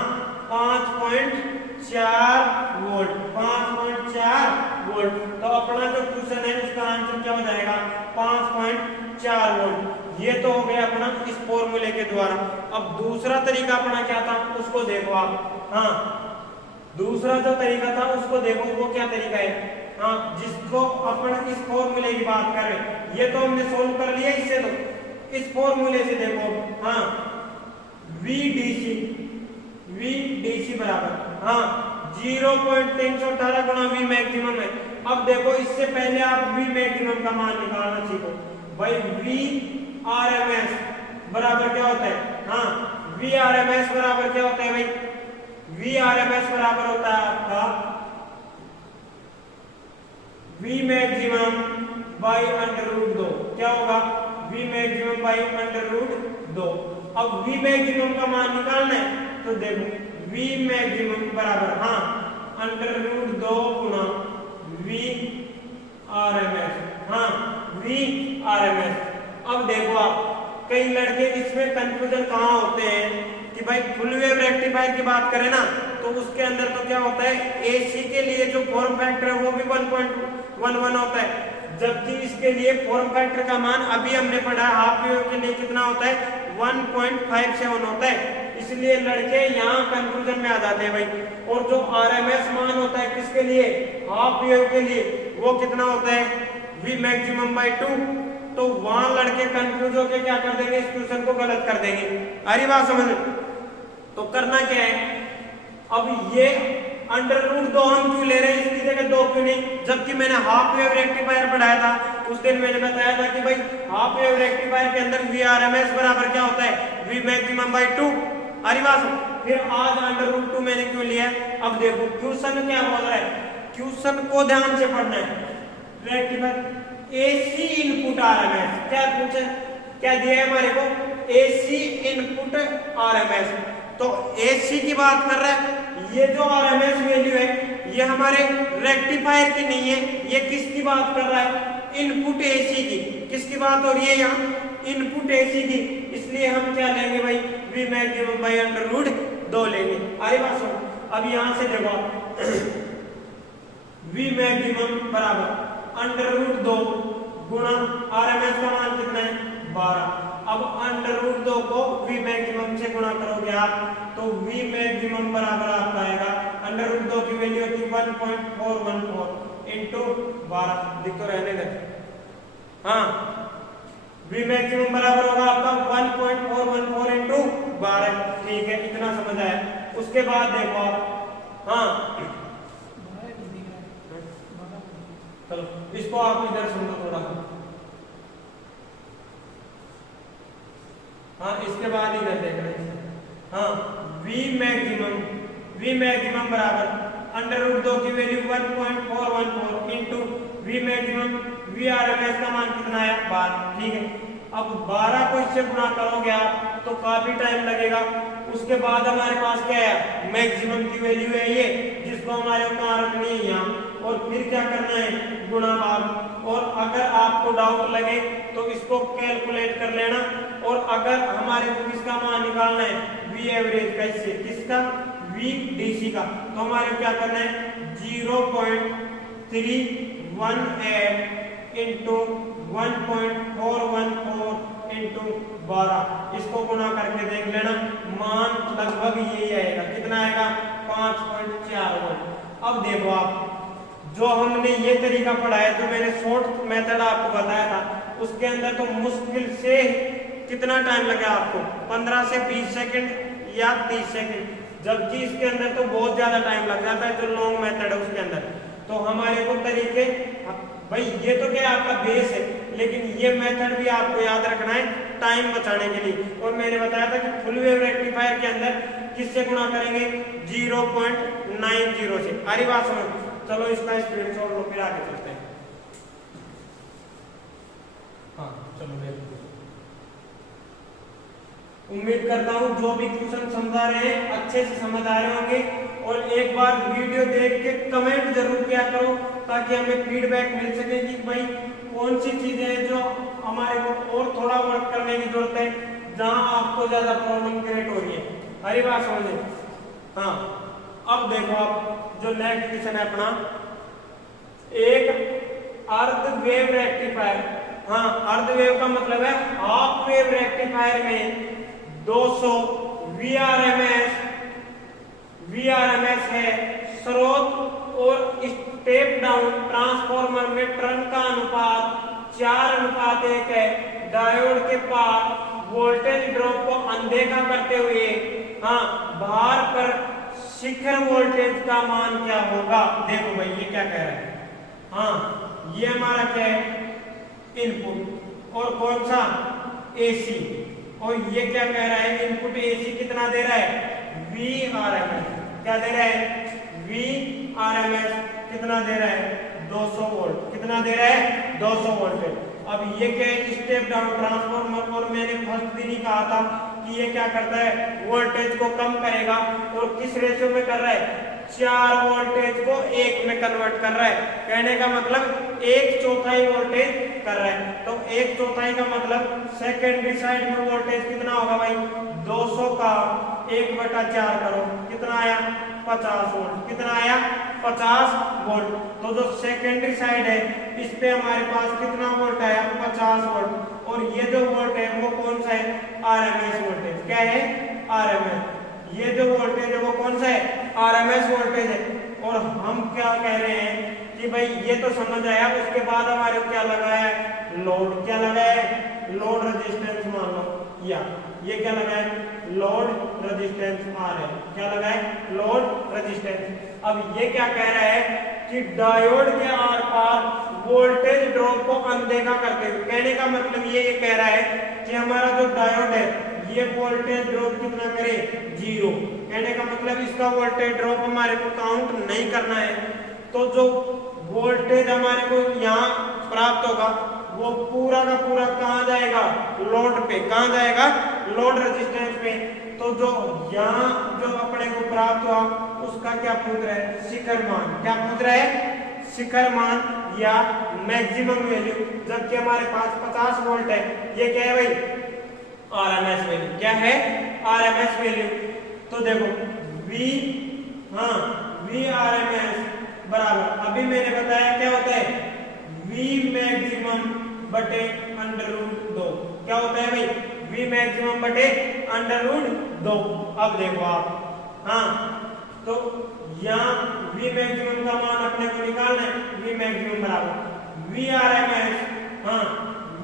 5.4 वोल्ट, 5.4 वोल्ट। तो अपना जो क्वेश्चन है उसका आंसर क्या हो जाएगा 5.4 वोल्ट। ये तो हो गया अपना इस फॉर्मूले के द्वारा। अब दूसरा तरीका अपना क्या था उसको देखो आप, हाँ दूसरा जो तरीका था उसको देखो, वो क्या तरीका है, हाँ जिसको अपन इस फॉर्मूले की बात कर रहे हैं। ये तो हमने सोल्व कर लिया इससे, तो इस फॉर्मूले से देखो, हाँ वी डीसी बराबर, हाँ 0.318 गुणा वी मैक्सिमम है। अब देखो इससे पहले आप वी मैक्सिमम का मान निकालना सीखो भाई। वी आर एम एस बराबर क्या होता है? हाँ, वी आर एम एस बराबर क्या होता है भाई? वी आर एम एस बराबर होता है आपका V maximum by under root 2। क्या होगा? V maximum by under root 2। अब वी मैक्सिमम का मान निकालना है तो देखो वी मैक्सिमम बराबर हाँ अंडर रूट 2 गुना वी आर एम एस। हाँ, वी आर एम एस। अब देखो आप कई लड़के इसमें कंफ्यूजन कहाँ होते हैं कि भाई फुल वेव रेक्टिफायर की बात करें ना तो उसके अंदर तो क्या होता है, एसी के लिए जो फॉर्म फैक्टर है वो भी 1.11 होता है, जबकि इसके लिए फॉर्म फैक्टर का मान अभी हमने पढ़ा है हाफ वेव के लिए कितना होता है, 1.57 होता है। इसलिए लड़के यहाँ कंफ्यूजन में आ जाते हैं भाई। और जो आरएमएस मान होता है किसके लिए, हाफ वेव के लिए, वो कितना होता है, वी मैक्सिमम बाई 2। तो वहां लड़के कंफ्यूज होकर क्या कर देंगे, इस क्वेश्चन को गलत कर देंगे। अरे बात समझ। तो करना क्या है, अब ये अंडर रूट 2 हम क्यों ले रहे हैं, इसकी जगह 2 क्यों नहीं, जबकि मैंने हाफ वेव रेक्टिफायर पढ़ाया था उस दिन मैंने बताया था कि भाई हाफ वेव रेक्टिफायर के अंदर वी आरएमएस बराबर क्या होता है, वी मैक्सिमम बाई 2। अरे बात। फिर आज अंडर रूट 2 मैंने क्यों लिया। अब देखो क्वेश्चन क्या बोल रहा है, क्वेश्चन को ध्यान से पढ़ना है। रेक्टिफायर एसी इनपुट आरएमएस क्या पूछे, क्या दिया है हमारे को, एसी इनपुट आरएमएस। तो एसी की बात कर रहा है, ये जो आरएमएस वैल्यू है ये हमारे रेक्टिफायर की नहीं है, ये किसकी बात कर रहा है, इनपुट एसी की। किसकी बात हो रही है यहाँ, इनपुट एसी की। इसलिए हम क्या लेंगे भाई, V maximum by under root 2 लेंगे। अरे बात सुनो, अब यहां से देखो वी मैक्सिमम बराबर अंडर रूट 2 गुणा आरएमएस का मान कितना है, 12। अब अंडर रूट 2 को वी मैक्सिमम से गुणा करोगे आप तो वी मैक्सिमम बराबर आपका आएगा, अंडर रूट 2 की वैल्यू होती है 1.414 इंटू 12। दिख तो रहने दे। हाँ, वी मैक्सिमम बराबर होगा आपका 1.414 इंटू 12। ठीक है, इतना समझ आया। उसके बाद देखो आप, हाँ चलो इसको आप इधर समझो थोड़ा। हाँ, इसके बाद इधर देख रहे हैं। हाँ, वी मैक्सिमम बराबर अंडर रूट 2 की value 1.414 into V maximum, V RMS का मान कितना है, 12। ठीक है, अब 12 को इससे गुणा करोगे आप तो काफी टाइम लगेगा। उसके बाद हमारे पास क्या है, मैक्सिमम की वैल्यू है ये, जिसको हमारे कहाँ रखनी है, यहाँ। और फिर क्या करना है, गुणा भाग। और अगर आपको डाउट लगे तो इसको कैलकुलेट कर लेना। और अगर हमारे को किसका मान निकालना है, वी एवरेज का, इससे किसका, वी डीसी का, तो हमारे क्या करना है 0.318 इंटू 1.414 इंटू 12। इसको गुणा करके देख लेना, मान लगभग यही आएगा। कितना आएगा, 5.41। अब देखो आप, जो हमने ये तरीका पढ़ा है, जो मैंने शॉर्ट मेथड आपको बताया था, उसके अंदर तो मुश्किल से कितना टाइम लगा आपको, 15 से 20 सेकंड या 30 सेकंड, जबकि इसके अंदर तो बहुत ज्यादा टाइम लग जाता है, जो लॉन्ग मेथड है उसके अंदर। तो हमारे को तरीके, भाई ये तो क्या आपका बेस है, लेकिन ये मेथड भी आपको याद रखना है टाइम बचाने के लिए। और मैंने बताया था कि फुल वेव रेक्टिफायर के अंदर किससे गुणा करेंगे, 0.90 से। अरे बात समझ। चलो इसका स्क्रीनशॉट लो, फिर आगे चलते हैं। हाँ चलो देखो, उम्मीद करता हूँ जो भी क्वेश्चन समझा रहे हैं अच्छे से समझ आ रहे होंगे। और एक बार वीडियो देख के कमेंट जरूर किया करो, ताकि हमें फीडबैक मिल सके कि भाई कौन सी चीजें हैं जो हमारे को और थोड़ा वर्क करने की जरूरत है, जहां आपको ज्यादा प्रॉब्लम क्रिएट हो रही है। हरी बात समझे। हाँ, अब देखो आप, जो नेक्स्ट क्वेश्चन है अपना, एक अर्ध वेव रेक्टिफायर। हाँ, अर्ध वेव का मतलब है हाफ वेव रेक्टिफायर में 200 वीआरएमएस है। स्रोत और स्टेप डाउन ट्रांसफार्मर में टर्न का अनुपात 4:1 है। डायोड के पार वोल्टेज ड्रॉप को अनदेखा करते हुए, हाँ, भार पर शिखर वोल्टेज का मान क्या होगा। देखो भाई ये क्या कह रहा है, हाँ ये हमारा क्या है इनपुट, और कौन सा एसी, और ये क्या कह रहा है इनपुट एसी कितना दे रहा है VRMS, क्या दे रहा है VRMS कितना दे रहा है 200 वोल्ट, कितना दे रहा है 200 वोल्ट। अब ये क्या है स्टेप डाउन ट्रांसफार्मर, और मैंने फर्स्ट दिन ही कहा था कि ये क्या करता है वोल्टेज को कम करेगा, और किस रेशियो में कर रहा है 4 वोल्टेज को 1 में कन्वर्ट कर रहा है। कहने का मतलब 1/4 वोल्टेज कर रहा है, तो 1/4 का मतलब सेकेंडरी साइड में वोल्टेज कितना होगा भाई 200 का 1/4 करो, कितना आया 50 वोल्ट, कितना आया 50 वोल्ट। तो जो सेकेंडरी साइड है इस पे हमारे पास कितना वोल्ट आया 50 वोल्ट, और ये जो वोल्ट है वो कौन सा है RMS वोल्टेज, क्या है RMS, ये जो वोल्टेज है वो कौन सा है RMS वोल्टेज है। और हम क्या कह रहे हैं कि भाई ये तो समझ आया, उसके बाद हमारे क्या लगा है लोड, क्या लगा है लोड रेजिस्टेंस मान लो, या ये क्या लगा है लोड रेजिस्टेंस R है, क्या लगा है लोड रेजिस्टेंस। अब ये क्या कह रहा है कि डायोड के आर पार वोल्टेज ड्रॉप को अनदेखा करते हुए, कहने का मतलब ये कह रहा है कि हमारा जो डायोड है ये वोल्टेज ड्रॉप कितना करे 0, कहने का मतलब इसका वोल्टेज ड्रॉप हमारे को काउंट नहीं करना है। तो जो वोल्टेज हमारे को यहाँ प्राप्त होगा वो पूरा का पूरा कहाँ जाएगा लोड पे, कहाँ जाएगा लोड रेजिस्टेंस पे। तो जो यहाँ जो अपने को प्राप्त हुआ उसका क्या पूछ रहा है शिखर मान, क्या पूछ रहा है शिखर मान या मैक्सिमम वैल्यू, जबकि हमारे पास 50 वोल्ट है। ये क्या है भाई RMS वैल्यू, क्या है RMS वैल्यू। तो देखो VRMS बराबर, अभी मैंने बताया क्या होता है V मैक्सिमम बटे √2, क्या होता है भाई V मैक्सिमम बटे √2। अब देखो आप, हाँ तो यहाँ V मैक्सिमम का मान अपने को निकालना है, V मैक्सिमम बराबर VRMS, हाँ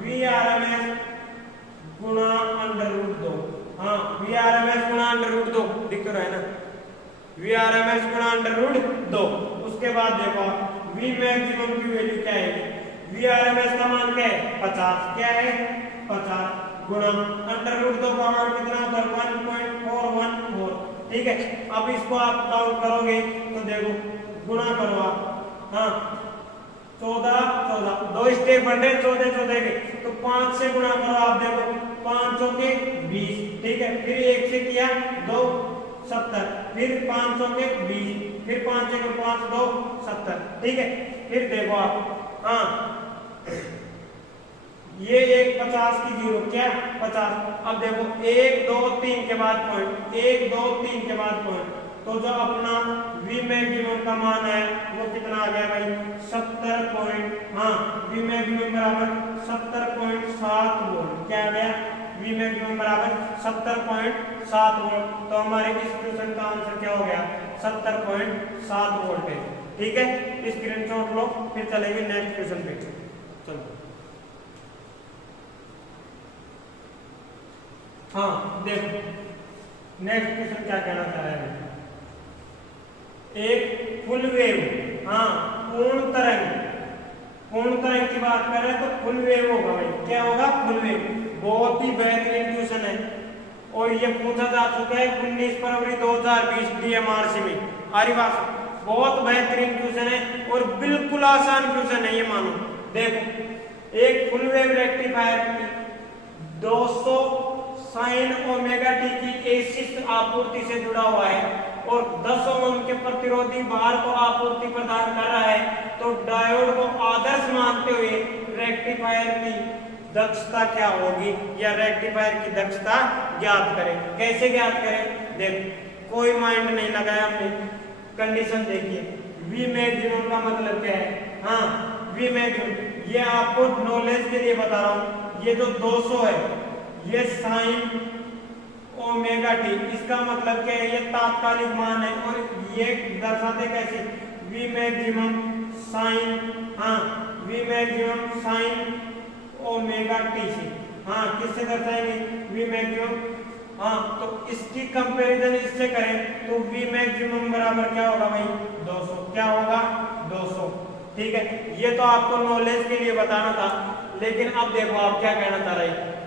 VRMS गुणा √2, हाँ VRMS गुणा √2 दिख रहा है ना, VRMS गुणा √2। उसके बाद देखो V मैक्सिमम की वैल्यू क्या है, VRMS का मान क्या है 50, क्या है 50 गुणा √2 का मान कितना होता है 1.414, ठीक है। अब इसको आप काउंट करोगे तो देखो गुणा करो आप, हाँ 14 दो स्टेप बन रहे 14 के, तो 5 से गुणा करो आप, देखो 500 के 20, ठीक है। फिर 1 से किया 2 70, फिर 500 के 20, फिर 5 से 5 2 70, ठीक है। फिर देखो आप, हाँ ये एक 50 की 0 क्या 50। अब देखो 1 2 3 के बाद पॉइंट, 1 2 3 के बाद पॉइंट, तो जो अपना V मैक्सिमम का मान है वो कितना आ गया भाई 70 पॉइंट, हाँ V मैक्सिमम बराबर 70.7 वोल्ट, क्या आ गया V मैक्सिमम बराबर 70.7 वोल्ट। तो हमारे इस क्वेश्चन का आंसर क्या हो गया 70.7 वोल्ट है, ठीक है। स्क्रीनशॉट लो, फिर चलेंगे नेक्स्ट क्वेश्चन पे। चलो हाँ देखो नेक्स्ट क्वेश्चन क्या कहना चाह रहा है, एक फुल वेव, हाँ पूर्ण तरंग की बात कर रहे हैं तो फुल वेव होगा भाई, क्या होगा फुल वेव। बहुत ही बेहतरीन क्वेश्चन है और ये पूछा जा चुका है 19 फरवरी 2020 DMRC में। आरी बात बहुत बेहतरीन क्वेश्चन है और बिल्कुल आसान क्वेश्चन है ये, मानो देखो एक full wave rectifier 200 sin ω-t की AC आपूर्ति से जुड़ा हुआ है और 10 ओम के प्रतिरोधी भार को आपूर्ति प्रदान कर रहा है, तो डायोड को आदर्श मानते हुए रेक्टिफायर की दक्षता क्या होगी या रेक्टिफायर की दक्षता ज्ञात करें। कैसे ज्ञात करें, देखो कोई माइंड नहीं लगाया हमने, कंडीशन देखिए V मैक्सिमम का मतलब क्या है, हाँ V मैक्सिमम ये आपको नॉलेज के लिए बता रहा हूँ, ये जो 200 है ये sin ω-t, इसका मतलब क्या है ये तात्कालिक मान है और ये दर्शाते कैसे V मैक्सिमम sin, हाँ V मैक्सिमम sin ω-t से, हाँ किससे दर्शाएंगे V मैक्सिमम हाँ, तो इसकी कंपैरिजन इससे करें तो V मैक्सिमम बराबर क्या होगा भाई 200, क्या होगा 200। ठीक है, ये तो आपको नॉलेज के लिए बताना था, लेकिन अब देखो आप क्या कहना चाह रहे हैं।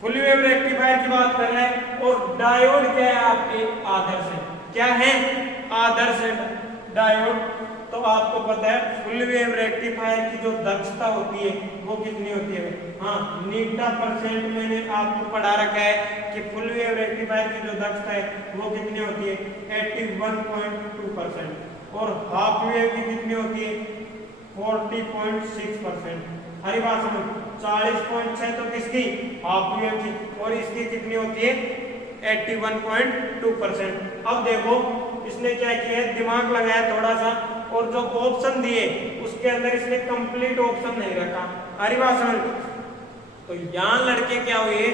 फुल वेव रेक्टिफायर की बात कर रहे हैं और डायोड क्या है आपके आदर्श है, क्या है आदर्श है डायोड। तो आपको पता है फुल वेव रेक्टिफायर की जो दक्षता होती है वो कितनी होती है। हाँ, नीटा परसेंट मैंने आपको पढ़ा रखा है कि फुल वेव रेक्टिफायर की जो दक्षता है वो कितनी होती है 81.2% और हाफ वेव की कितनी होती है 40.6%। हरी बात समझ, 40.6 तो किसकी हाफ वेव की और इसकी कितनी होती है 81.2%। अब देखो इसने क्या किया है, दिमाग लगाया थोड़ा सा और जो ऑप्शन दिए उसके अंदर इसने कंप्लीट ऑप्शन नहीं रखा। हरी बात समझ, तो यहाँ लड़के क्या हुए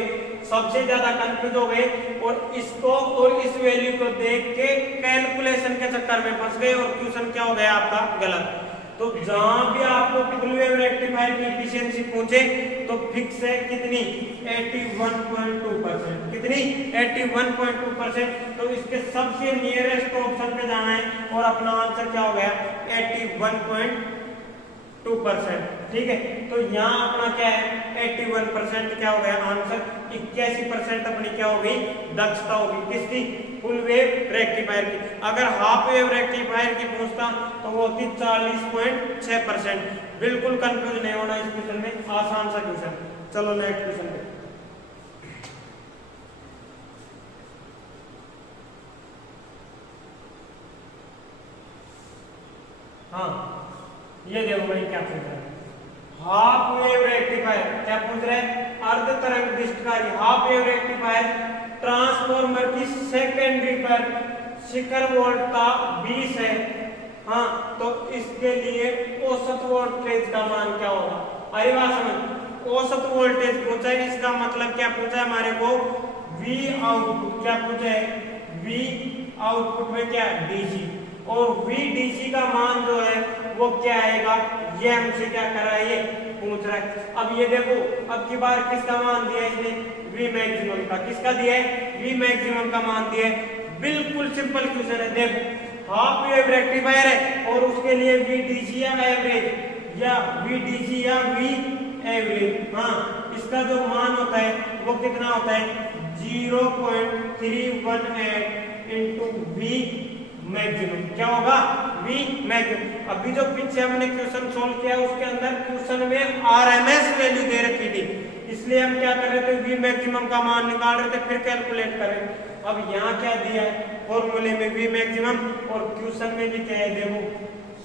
सबसे ज्यादा कंफ्यूज हो गए और इसको और इस वैल्यू को देख के कैलकुलेशन के चक्कर में फंस गए और क्वेश्चन क्या हो गया आपका गलत। तो जहां भी आपको फुल वेव रेक्टिफायर की एफिशिएंसी पूछे तो फिक्स है कितनी 81.2%, कितनी 81.2%। तो इसके सबसे नियरेस्ट ऑप्शन पे जाना है और अपना आंसर क्या हो गया 81.2%। ठीक है, तो यहाँ अपना क्या है 81% क्या हो गया आंसर। 81% अपनी क्या हो गई दक्षता होगी किसकी फुल वेव रेक्टिफायर की। अगर हाफ वेव रेक्टिफायर की पूछता तो वो होती 40.6%। बिल्कुल कंफ्यूज नहीं होना इस क्वेश्चन में, आसान सा क्वेश्चन। चलो नेक्स्ट क्वेश्चन पे। हाँ, ये देखो भाई क्या पूछ रहा है, हाफ वेव रेक्टिफायर क्या पूछ रहे हैं, अर्ध तरंग विष्टकारी हाफ वेव रेक्टिफायर ट्रांसफॉर्मर की सेकेंडरी पर शिखर वोल्टता 20 है। हाँ, तो इसके लिए औसत वोल्टेज का मान क्या होगा। अरे बात समझ, औसत वोल्टेज पूछा है, इसका मतलब क्या पूछा है हमारे को V आउटपुट क्या पूछा है, V आउटपुट में क्या डीसी और V डीसी का मान जो है वो क्या आएगा, ये हमसे क्या कर रहा है ये पूछ रहा है। अब ये देखो अब की बार किसका मान दिया इसने V मैक्सिमम का, किसका दिया है V मैक्सिमम का मान दिया है। बिल्कुल सिंपल क्वेश्चन है, देखो हाफ वेव रेक्टिफायर है और उसके लिए V डीसी या एवरेज या V डीसी या V एवरेज। हाँ, इसका जो मान होता है वो कितना होता है 0.318 इंटू V मैक्सिमम, क्या होगा V मैक्सिमम। अभी जो पीछे हमने क्वेश्चन सोल्व किया उसके अंदर क्वेश्चन में आरएमएस वैल्यू दे रखी थी, इसलिए हम क्या कर रहे थे V मैक्सिमम का मान निकाल रहे थे फिर कैलकुलेट करें। अब यहाँ क्या दिया है फॉर्मूले में V मैक्सिमम और क्वेश्चन में भी क्या है देखो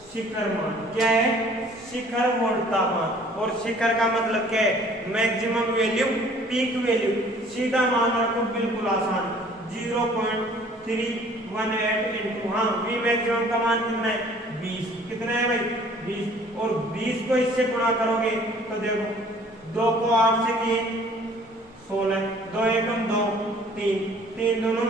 शिखर मान, क्या है शिखर वोल्टता मान और शिखर का मतलब क्या है मैक्सिमम वैल्यू पीक वैल्यू। सीधा मान रखो बिल्कुल आसान 0.318 इंटू हाँ V मैक्सिमम का मान कितना है 20, कितना है भाई 20 और 20 को इससे गुणा करोगे तो देखो 2 को 8 से किए 16, 2 एकम 2 3 3 दोनों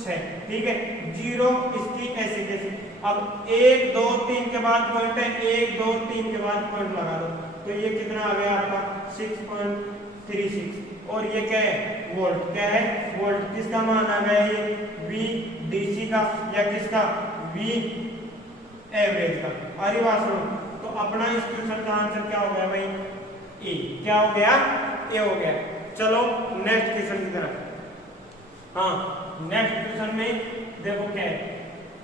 6, ठीक है 0 इसकी ऐसे कैसे। अब 1 2 3 के बाद पॉइंट है 1 2 3 के बाद पॉइंट लगा दो तो ये कितना आ गया आपका 6.36 और ये क्या है वोल्ट, क्या है वोल्ट। किसका मान आ गया ये V डीसी का या किसका V एवरेज का। अरे बात सुनो, तो अपना इस क्वेश्चन का आंसर क्या हो गया भाई ए, क्या हो गया ए हो गया। चलो नेक्स्ट क्वेश्चन की तरफ। हाँ, नेक्स्ट क्वेश्चन में देखो क्या है।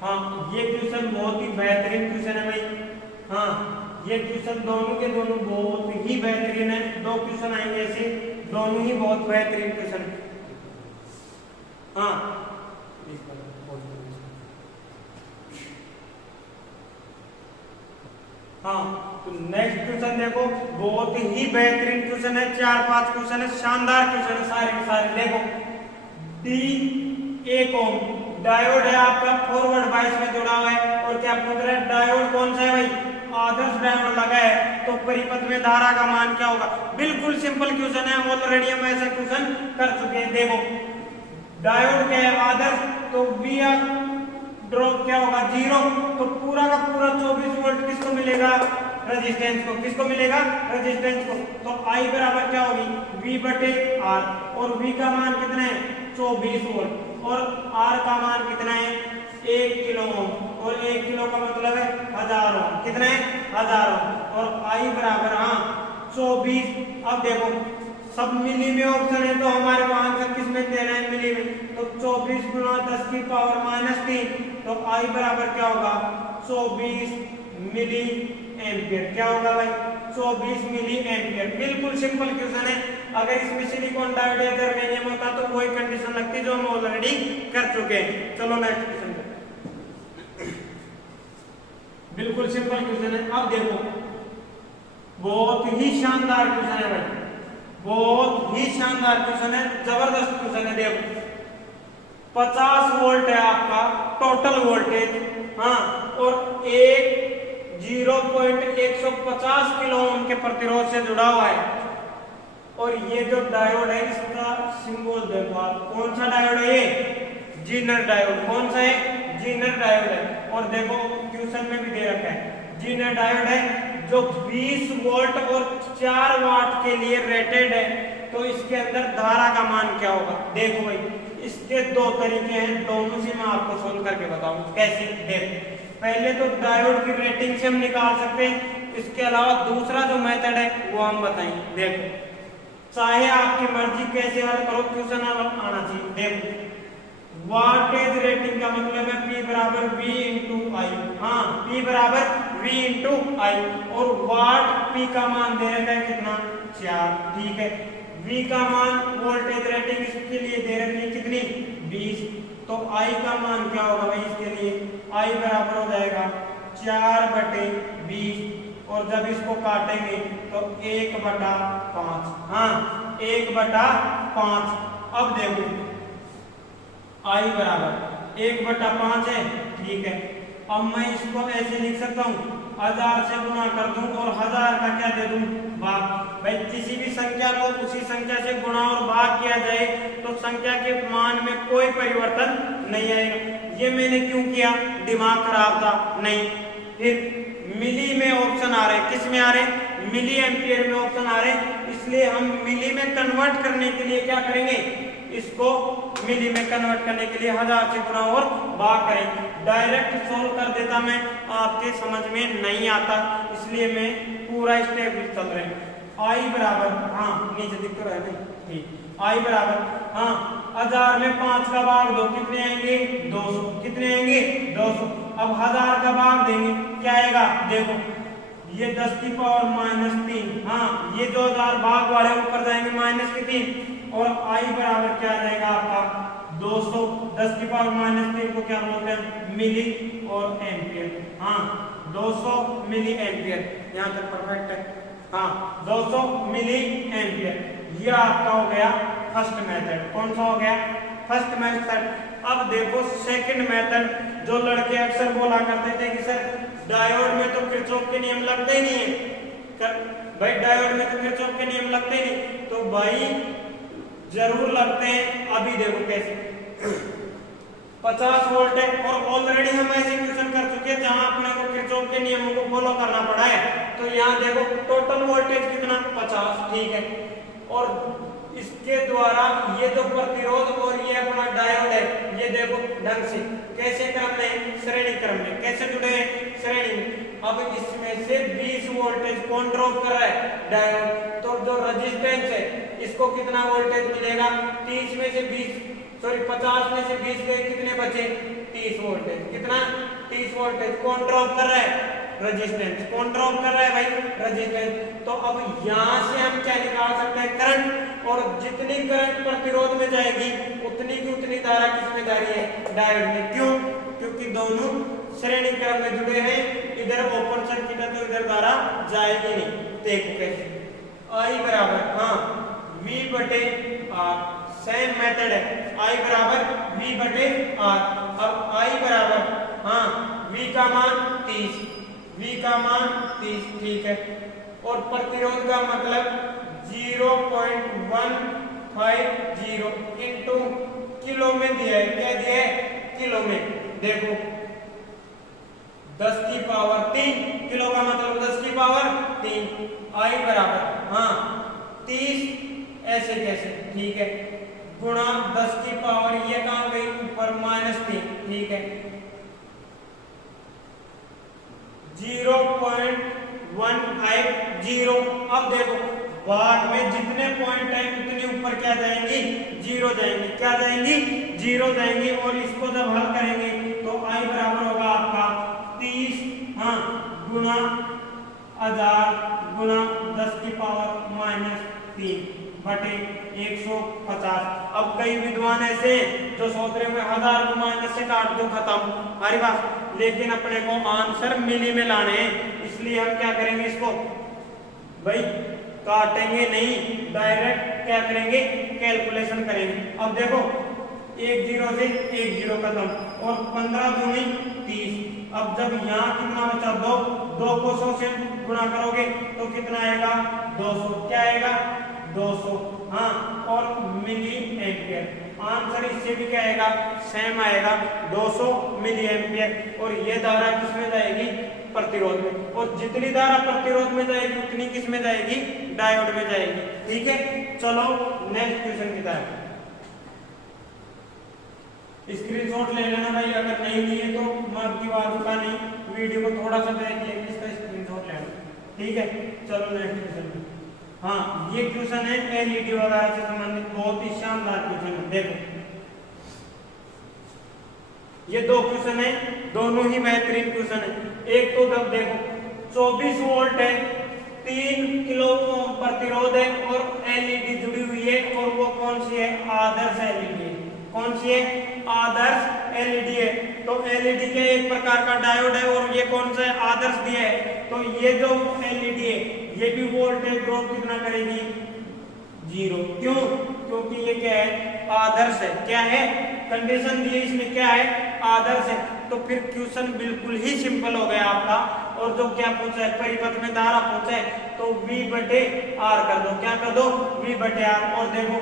हाँ, ये क्वेश्चन बहुत ही बेहतरीन क्वेश्चन है भाई। हाँ, ये क्वेश्चन दोनों के दोनों बहुत ही बेहतरीन है, 2 क्वेश्चन आएंगे ऐसे दोनों ही बहुत बेहतरीन क्वेश्चन है। हाँ, हाँ, तो नेक्स्ट क्वेश्चन देखो बहुत ही बेहतरीन क्वेश्चन है, 4-5 क्वेश्चन है, शानदार क्वेश्चन है सारे के सारे। देखो D 1 ओम डायोड है आपका फॉरवर्ड बायस में जुड़ा हुआ है और क्या पूछ रहा है डायोड कौन सा है भाई आदर्श डायोड लगा है तो परिपथ में धारा का मान क्या होगा। बिल्कुल सिंपल क्वेश्चन है, ऑलरेडी हम ऐसा क्वेश्चन कर चुके हैं। देखो डायोड क्या है आदर्श तो V ड्रॉप क्या होगा 0 तो पूरा का पूरा 24 वोल्ट किसको मिलेगा रेजिस्टेंस को। किसको मिलेगा? रेजिस्टेंस को। तो I बराबर क्या होगी? V बटे R, और V का मान कितना है? 24 वोल्ट, और R का मान कितना है? 1 किलो ओम, और 1 किलो का मतलब है 1000 ओम। कितना है? 1000 ओम। और I बराबर 24। अब देखो सब मिली में ऑप्शन है, तो हमारे को आंसर किस में देना है? मिली में। तो 24 गुना 10 की पावर -3, तो I बराबर क्या होगा? 24 मिली एम्पियर। क्या होगा भाई? 24 मिली एम्पियर। बिल्कुल सिंपल क्वेश्चन है। अगर इसमें सिलिकॉन डाइऑक्साइड या जर्मेनियम होता तो कोई कंडीशन लगती जो हम ऑलरेडी कर चुके हैं। चलो नेक्स्ट क्वेश्चन। बिल्कुल सिंपल क्वेश्चन है। अब देखो बहुत ही शानदार क्वेश्चन है भाई, बहुत ही शानदार क्वेश्चन है, जबरदस्त क्वेश्चन है। देखो 50 वोल्ट है आपका टोटल वोल्टेज, और एक 0.150 किलो ओम के प्रतिरोध से जुड़ा हुआ है। और ये जो डायोड है इसका सिंबल देखो आप, कौन सा डायोड है? ये जीनर डायोड। कौन सा है? जीनर डायोड है। और देखो क्वेश्चन में भी दे रखा है जीनर डायोड है जो 20 वोल्ट और 4 वाट के लिए रेटेड है। तो इसके अंदर धारा का मान क्या होगा? देखो भाई इसके दो तरीके हैं, दोनों से मैं आपको सोल्व करके बताऊं कैसे। देखो पहले तो डायोड की रेटिंग से हम निकाल सकते हैं, इसके अलावा दूसरा जो मेथड है वो हम बताएंगे। देखो चाहे आपकी मर्जी कैसे हल करो, क्वेश्चन आना चाहिए। देखो वाटेज रेटिंग का मतलब है P बराबर V इंटू आई। P बराबर V इंटू आई, और वाट P का मान दे रखा है कितना? 4। ठीक है। V का मान वोल्टेज रेटिंग इसके लिए दे रखी है कितनी? 20। तो I का मान क्या होगा भाई इसके लिए? I बराबर हो जाएगा 4/20, और जब इसको काटेंगे तो 1/5। 1/5। अब देखो I बराबर 1/5 है। ठीक है। अब मैं इसको ऐसे लिख सकता हूँ, 1000 से गुणा कर दूं और 1000 का क्या दे दूं? भाग। भाई किसी भी संख्या को उसी संख्या से गुणा और भाग किया जाए तो संख्या के मान में कोई परिवर्तन नहीं आएगा। ये मैंने क्यों किया? दिमाग खराब था? नहीं। फिर मिली में ऑप्शन आ रहे, किस में आ रहे? मिली एम्पियर में ऑप्शन आ रहे, इसलिए हम मिली में कन्वर्ट करने के लिए क्या करेंगे? इसको मिली में कन्वर्ट करने के लिए 1000 से गुणा और भाग करेंगे। डायरेक्ट सोल्व कर देता मैं, आपके समझ में नहीं आता, इसलिए मैं पूरा स्टेप चल रहे हैं। I बराबर नीचे दिख तो रहा है नहीं? ठीक। I बराबर 1000 में 5 का भाग दो, कितने आएंगे? 200। कितने आएंगे? 200। अब 1000 का भाग देंगे, क्या आएगा? देखो ये 10 की पावर -3। ये जो 1000 भाग वाले ऊपर जाएंगे -3, और I बराबर क्या आ जाएगा आपका? 200। 10 की पावर -3 को क्या बोलते हैं? मिली और एम्पियर। 200 milli ampere. यहाँ तक परफेक्ट है। 200 मिली एम्पियर। ये आपका हो गया फर्स्ट मेथड। कौन सा हो गया? First method. अब देखो सेकंड मेथड, जो लड़के अक्सर बोला करते थे कि सर डायोड में तो किरचॉफ के नियम लगते ही नहीं है। भाई डायोड में तो किरचॉफ के नियम लगते ही नहीं, तो भाई जरूर लगते हैं। अभी देखो कैसे 50 वोल्ट है, और ऑलरेडी हम ऐसे क्वेश्चन कर चुके हैं जहां अपने को किरचॉफ के नियमों को फॉलो करना पड़ा है। तो यहाँ देखो टोटल वोल्टेज कितना? 50। ठीक है। और इसके द्वारा ये जो प्रतिरोध और ये अपना डायोड है, ये देखो ढंग से कैसे क्रम में? श्रेणी क्रम में। कैसे जुड़े हैं? श्रेणी में। अब इसमें से 20 वोल्टेज कौन ड्रॉप कर रहा है? डायोड। तो जो रेजिस्टेंस है इसको कितना वोल्टेज मिलेगा? 50 में से 20 गए, कितने बचे? 30 वोल्टेज। कितना? 30 वोल्टेज कौन ड्रॉप कर रहा है? रेजिस्टेंस। कौन ड्रॉप कर रहा है भाई? रेजिस्टेंस। तो अब यहाँ से हम क्या निकाल सकते हैं? करंट। और जितनी करंट प्रतिरोध में जाएगी उतनी की उतनी धारा किसमें जा रही है? डायोड में। क्यों? क्योंकि दोनों श्रेणी क्रम में जुड़े हैं। इधर ओपन सर्किट है तो इधर धारा जाएगी नहीं। देखो कैसे। I बराबर V/R। सेम मेथड है। I बराबर V/R। अब I बराबर V का मान 30। V का मान 30। ठीक है। और प्रतिरोध का मतलब 0.150 इंटू किलो में दिया है। क्या दिया है? किलो में। देखो 10 की पावर 3, किलो का मतलब 10 की पावर 3, आई बराबर हाँ 30, ऐसे कैसे, ठीक है, गुणा 10 की पावर ये कहाँ गई ऊपर -3, ठीक है, 0.150। अब देखो बाद में जितने पॉइंट है उतने ऊपर क्या जाएंगी, 0 जाएंगी, क्या जाएंगी, 0 जाएंगी। और इसको जब हल करेंगे तो आई बराबर होगा आपका 30 हाँ गुणा 1000 गुणा 10 की पावर -3 बटे 150। अब कई विद्वान ऐसे जो सोच रहे हैं 1000 को माइनस से काट दो खत्म, हमारी बात, लेकिन अपने को आंसर मिली में लाने हैं, इसलिए हम क्या करेंगे, इसको भाई काटेंगे नहीं, डायरेक्ट क्या करेंगे, कैलकुलेशन करेंगे। अब देखो 1 0 से 1 0 खत्म, और 15 दूनी 30। अब जब यहाँ कितना बचा, 2 को 100 से गुणा करोगे तो कितना आएगा, 200, क्या आएगा 200 हाँ, और मिली एम्पियर। आंसर इससे भी क्या आएगा, सेम आएगा 200 मिली एम्पियर। और ये धारा किसमें जाएगी, प्रतिरोध में, और जितनी धारा प्रतिरोध में जाएगी उतनी किस में जाएगी, डायोड में जाएगी, ठीक है। चलो नेक्स्ट क्वेश्चन की तरफ, स्क्रीनशॉट ले लेना भाई, अगर नहीं लिए तो मैं आपकी बात का नहीं, वीडियो को थोड़ा सा देख लेंगे, इसका स्क्रीनशॉट लेना, ठीक है। चलो नेक्स्ट क्वेश्चन, हाँ ये क्वेश्चन है एलईडी वगैरह से संबंधित, बहुत ही शानदार क्वेश्चन है। देखो ये 2 क्वेश्चन है, दोनों ही बेहतरीन क्वेश्चन है। एक तो जब देखो 24 वोल्ट है, 3 किलो प्रतिरोध है और एलईडी जुड़ी हुई है, और वो कौन सी है, आदर्श एलईडी है। कौन सी है, आदर्श एलईडी है। तो एलईडी के एक प्रकार का डायोड है, और ये कौन सा है, आदर्श दिया है। तो ये जो एलईडी है ये भी वोल्टेज ड्रॉप कितना करेगी, 0। क्यों, क्योंकि ये क्या है, आदर्श है। क्या है, कंडीशन दी है इसमें, क्या है, आदर्श है। तो फिर क्वेश्चन बिल्कुल ही सिंपल हो गया आपका। और जो क्या पूछा है, परिपथ में धारा पूछा है, तो V/R कर दो, क्या कर दो, V/R। और देखो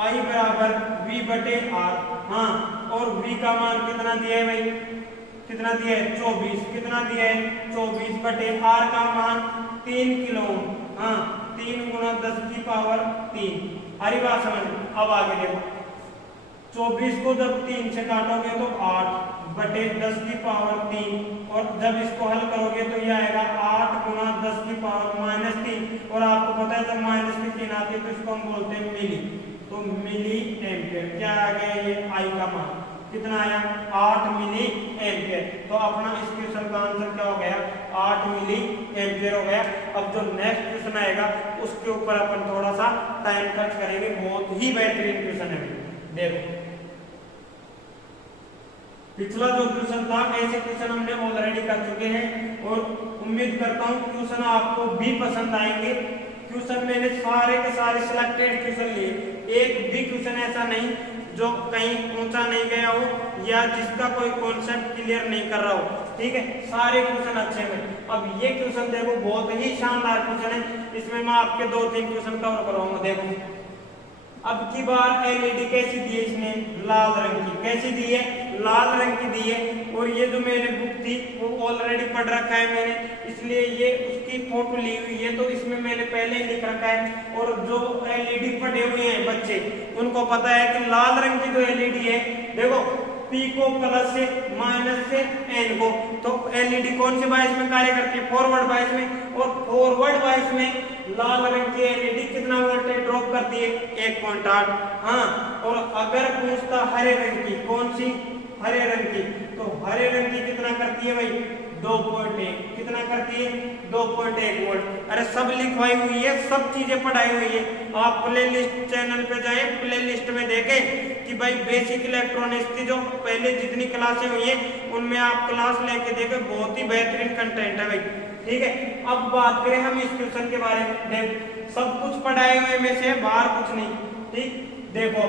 I बराबर V/R हाँ, और V का मान कितना दिया है भाई, कितना दिया है, 24, कितना दिया है, 24/R का मान 3 किलो हाँ, 3 गुणा 10 की पावर 3। हरी बात समझ। अब आगे देखो 24 को जब 3 से काटोगे तो 8/10 की पावर 3, और जब इसको हल करोगे तो ये आएगा 8 गुणा 10 की पावर -3। और आपको पता है जब माइनस की 3 आती है तो इसको हम बोलते हैं मिली, तो मिली एम्पियर। क्या आ गया, ये आई का मान कितना आया, 8 मिली एम्पियर। तो अपना इस क्वेश्चन का आंसर क्या हो गया, 8 मिली एम्पियर हो गया। अब जो नेक्स्ट क्वेश्चन आएगा उसके ऊपर अपन थोड़ा सा टाइम खर्च करेंगे, बहुत ही बेहतरीन क्वेश्चन है। देखो पिछला जो क्वेश्चन था, ऐसे क्वेश्चन हमने ऑलरेडी कर चुके हैं, और उम्मीद करता हूँ क्वेश्चन आपको भी पसंद आएंगे। क्वेश्चन मैंने सारे के सारे सिलेक्टेड क्वेश्चन लिए, एक भी क्वेश्चन ऐसा नहीं जो कहीं ऊंचा नहीं गया हो या जिसका कोई कॉन्सेप्ट क्लियर नहीं कर रहा हो, ठीक है, सारे क्वेश्चन अच्छे हैं। अब ये क्वेश्चन देखो बहुत ही शानदार क्वेश्चन है, इसमें मैं आपके 2-3 क्वेश्चन कवर कराऊंगा। देखो अब की बार एलईडी कैसी दी है, इसने लाल रंग की, कैसी दी है, लाल रंग की दी है। और ये जो मैंने बुक थी वो ऑलरेडी पढ़ रखा है मैंने, इसलिए ये उसकी फोटो ली हुई है, तो इसमें मैंने पहले ही लिख रखा है। और जो एलईडी पढ़े हुए हैं बच्चे उनको पता है कि लाल रंग की जो एलईडी है, देखो P को प्लस से माइनस से N को, तो एलईडी कौन से बायस में कार्य करती है, फॉरवर्ड बायस में। और फॉरवर्ड बायस में लाल रंग की एलईडी कितना वोल्टेज ड्रॉप करती है, 1.8 हाँ। और अगर पूछता हरे रंग की, कौन सी, हरे रंग की, तो हरे रंग की कितना करती है भाई, 2.1, कितना करती है, 2.1 वोल्ट। अरे सब लिखवाई हुई है, सब चीजें पढ़ाई हुई है। आप प्ले लिस्ट चैनल पे जाए, प्ले लिस्ट में देखें कि भाई बेसिक इलेक्ट्रॉनिक्स की जो पहले जितनी क्लासें हुई है उनमें आप क्लास लेके देखें, बहुत ही बेहतरीन कंटेंट है भाई, ठीक है। अब बात करें हम इस क्वेश्चन के बारे में, देख सब कुछ पढ़ाए हुए में से बाहर कुछ नहीं, ठीक। देखो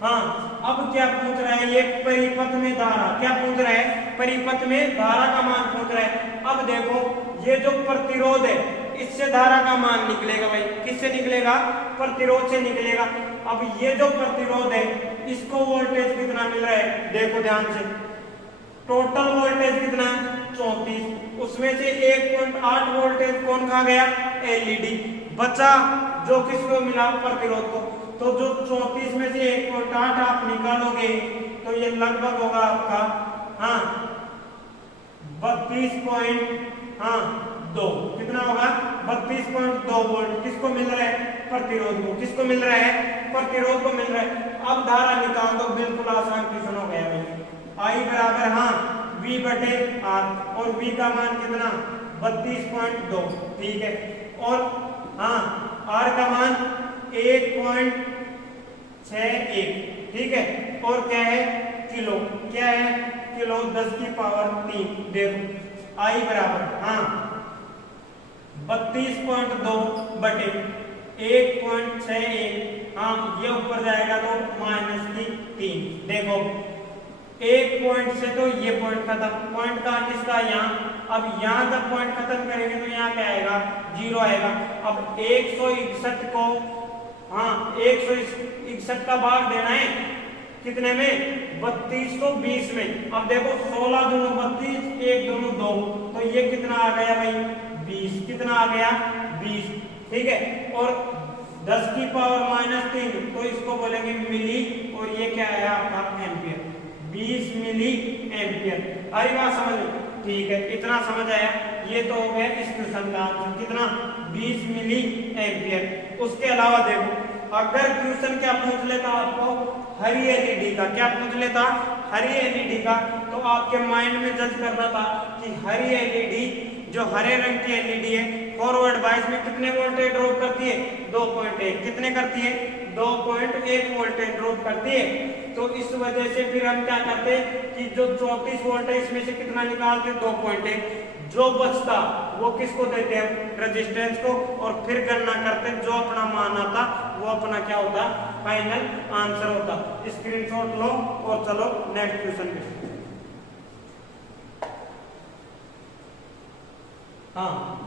हाँ, अब क्या पूछ रहा है, ये परिपथ में धारा, क्या पूछ रहा है, परिपथ में धारा का मान पूछ रहा है। अब देखो ये जो प्रतिरोध है इससे धारा का मान निकलेगा भाई, किससे निकलेगा, प्रतिरोध से निकलेगा। अब ये जो प्रतिरोध है इसको वोल्टेज कितना मिल रहा है, देखो ध्यान से, टोटल वोल्टेज कितना है, 34, उसमें से 1.8 वोल्टेज कौन खा गया? एलईडी। बचा जो किसको मिला? प्रतिरोध को। तो जो 34 में से 1.8 आप निकालोगे तो ये लगभग होगा आपका 32.2। कितना होगा? 32.2 वोल्ट किसको मिल रहा है? प्रतिरोध को। किसको मिल रहा है? प्रतिरोध को मिल रहा है। अब धारा निकाल दो, बिल्कुल आसान क्वेश्चन हो गया भाई। आई बराबर V बटे R, और V का मान कितना? 32.2। ठीक है, और R का मान 1.61। ठीक है, और क्या है? किलो। क्या है? किलो 10 की पावर 3। देखो आई बराबर 32.2 बटे 1.61। ये ऊपर जाएगा तो -3। देखो 1 पॉइंट से तो ये पॉइंट खत्म, पॉइंट का किसका? यहाँ। अब यहाँ जब पॉइंट खत्म करेंगे तो यहाँ क्या आएगा? 0 आएगा। अब 161 को 161 का भाग देना है कितने में? 3220 में। अब देखो 16 दूनी 32, 1 दूनी 2, तो ये कितना आ गया भाई? 20। कितना आ गया? 20। ठीक है, और 10 की पावर -3, तो इसको बोलेंगे मिली, और ये क्या है आपका? एम्पियर। 20 milli ampere. अरे बात समझ में? ठीक है, इतना समझ आया। ये तो हो गया इस क्वेश्चन का आंसर। कितना? 20 मिली एम्पियर। उसके अलावा देखो, अगर क्वेश्चन क्या पूछ लेता आपको? हरी एलईडी का। क्या पूछ लेता? हरी एलईडी का। तो आपके माइंड में जज करना था कि हरी एलईडी, जो हरे रंग की एलईडी है, फॉरवर्ड बायस में कितने वोल्टेज ड्रॉप करती है? 2.1। कितने करती है? 2.1 वोल्टेज ड्रॉप करती है। तो इस वजह से फिर हम क्या करते हैं कि जो 34 वोल्ट है इसमें से कितना निकालते? 2.1। जो बचता वो किसको देते हैं? रेजिस्टेंस को। और फिर गणना करते हैं, जो अपना मान आता वो अपना क्या होता? फाइनल आंसर होता। स्क्रीनशॉट लो और चलो नेक्स्ट क्वेश्चन पे।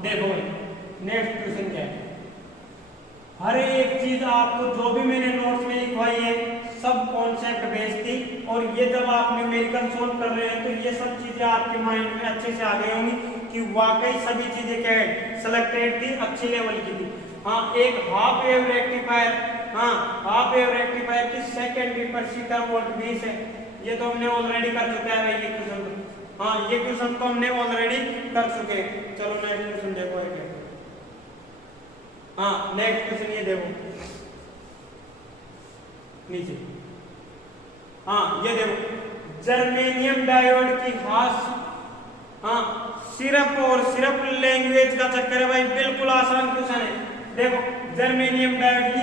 देखो नेक्स्ट क्वेश्चन क्या है? हर एक चीज आपको जो भी मैंने नोट्स में लिखवाई है सब कॉन्सेप्ट बेस्ड थी, और ये जब आप न्यूमेरिकल सोल्व कर रहे हैं तो ये सब चीजें आपके माइंड में अच्छे से आ गई होंगी कि वाकई सभी चीजें क्या है? सिलेक्टेड थी, अच्छी लेवल की थी। एक half wave rectifier, half wave rectifier की सेकंड पर वोल्ट 20 है। ये तो हमने ऑलरेडी कर चुके हैं ये क्वेश्चन। ये क्वेश्चन तो हमने ऑलरेडी कर चुके हैं। चलो नेक्स्ट क्वेश्चन देखो। नेक्स्ट क्वेश्चन ये देखो नीचे। ये देखो, जर्मेनियम डायोड की सिर्फ और सिर्फ लैंग्वेज का चक्कर है भाई। बिल्कुल आसान क्वेश्चन है। देखो जर्मेनियम डायोड की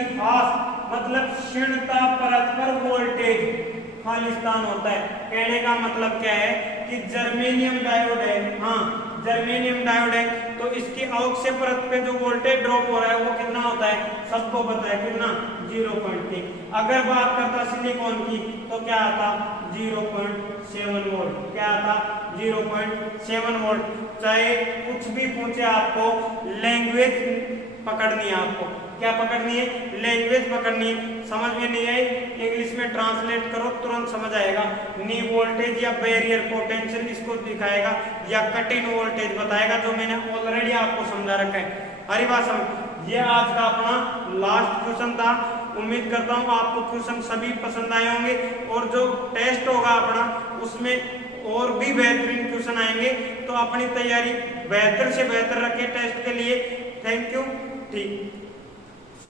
मतलब क्षीणता परत पर वोल्टेज खालिस्तान होता है। कहने का मतलब क्या है कि जर्मेनियम डायोड है, जर्मेनियम डायोड है, तो इसकी अवक्षय परत पे जो वोल्टेज ड्रॉप हो रहा है वो कितना होता है? सबको पता है कितना? 0.3। अगर बात करता सिलिकॉन की तो क्या आता? 0.7 वोल्ट। क्या आता? 0.7 वोल्ट। चाहे कुछ भी पूछे आपको, लैंग्वेज पकड़नी है। आपको क्या पकड़नी है? लैंग्वेज पकड़नी है। समझ में नहीं आई, इंग्लिश में ट्रांसलेट करो, तुरंत समझ आएगा। नी वोल्टेज या बैरियर पोटेंशियल इसको दिखाएगा, या कट इन वोल्टेज बताएगा, जो मैंने ऑलरेडी आपको समझा रखा है। हरी बात समझ। ये आज का अपना लास्ट क्वेश्चन था। उम्मीद करता हूँ आपको क्वेश्चन सभी पसंद आए होंगे, और जो टेस्ट होगा अपना उसमें और भी बेहतरीन क्वेश्चन आएंगे। तो अपनी तैयारी बेहतर से बेहतर रखें टेस्ट के लिए। Thank you. ठीक।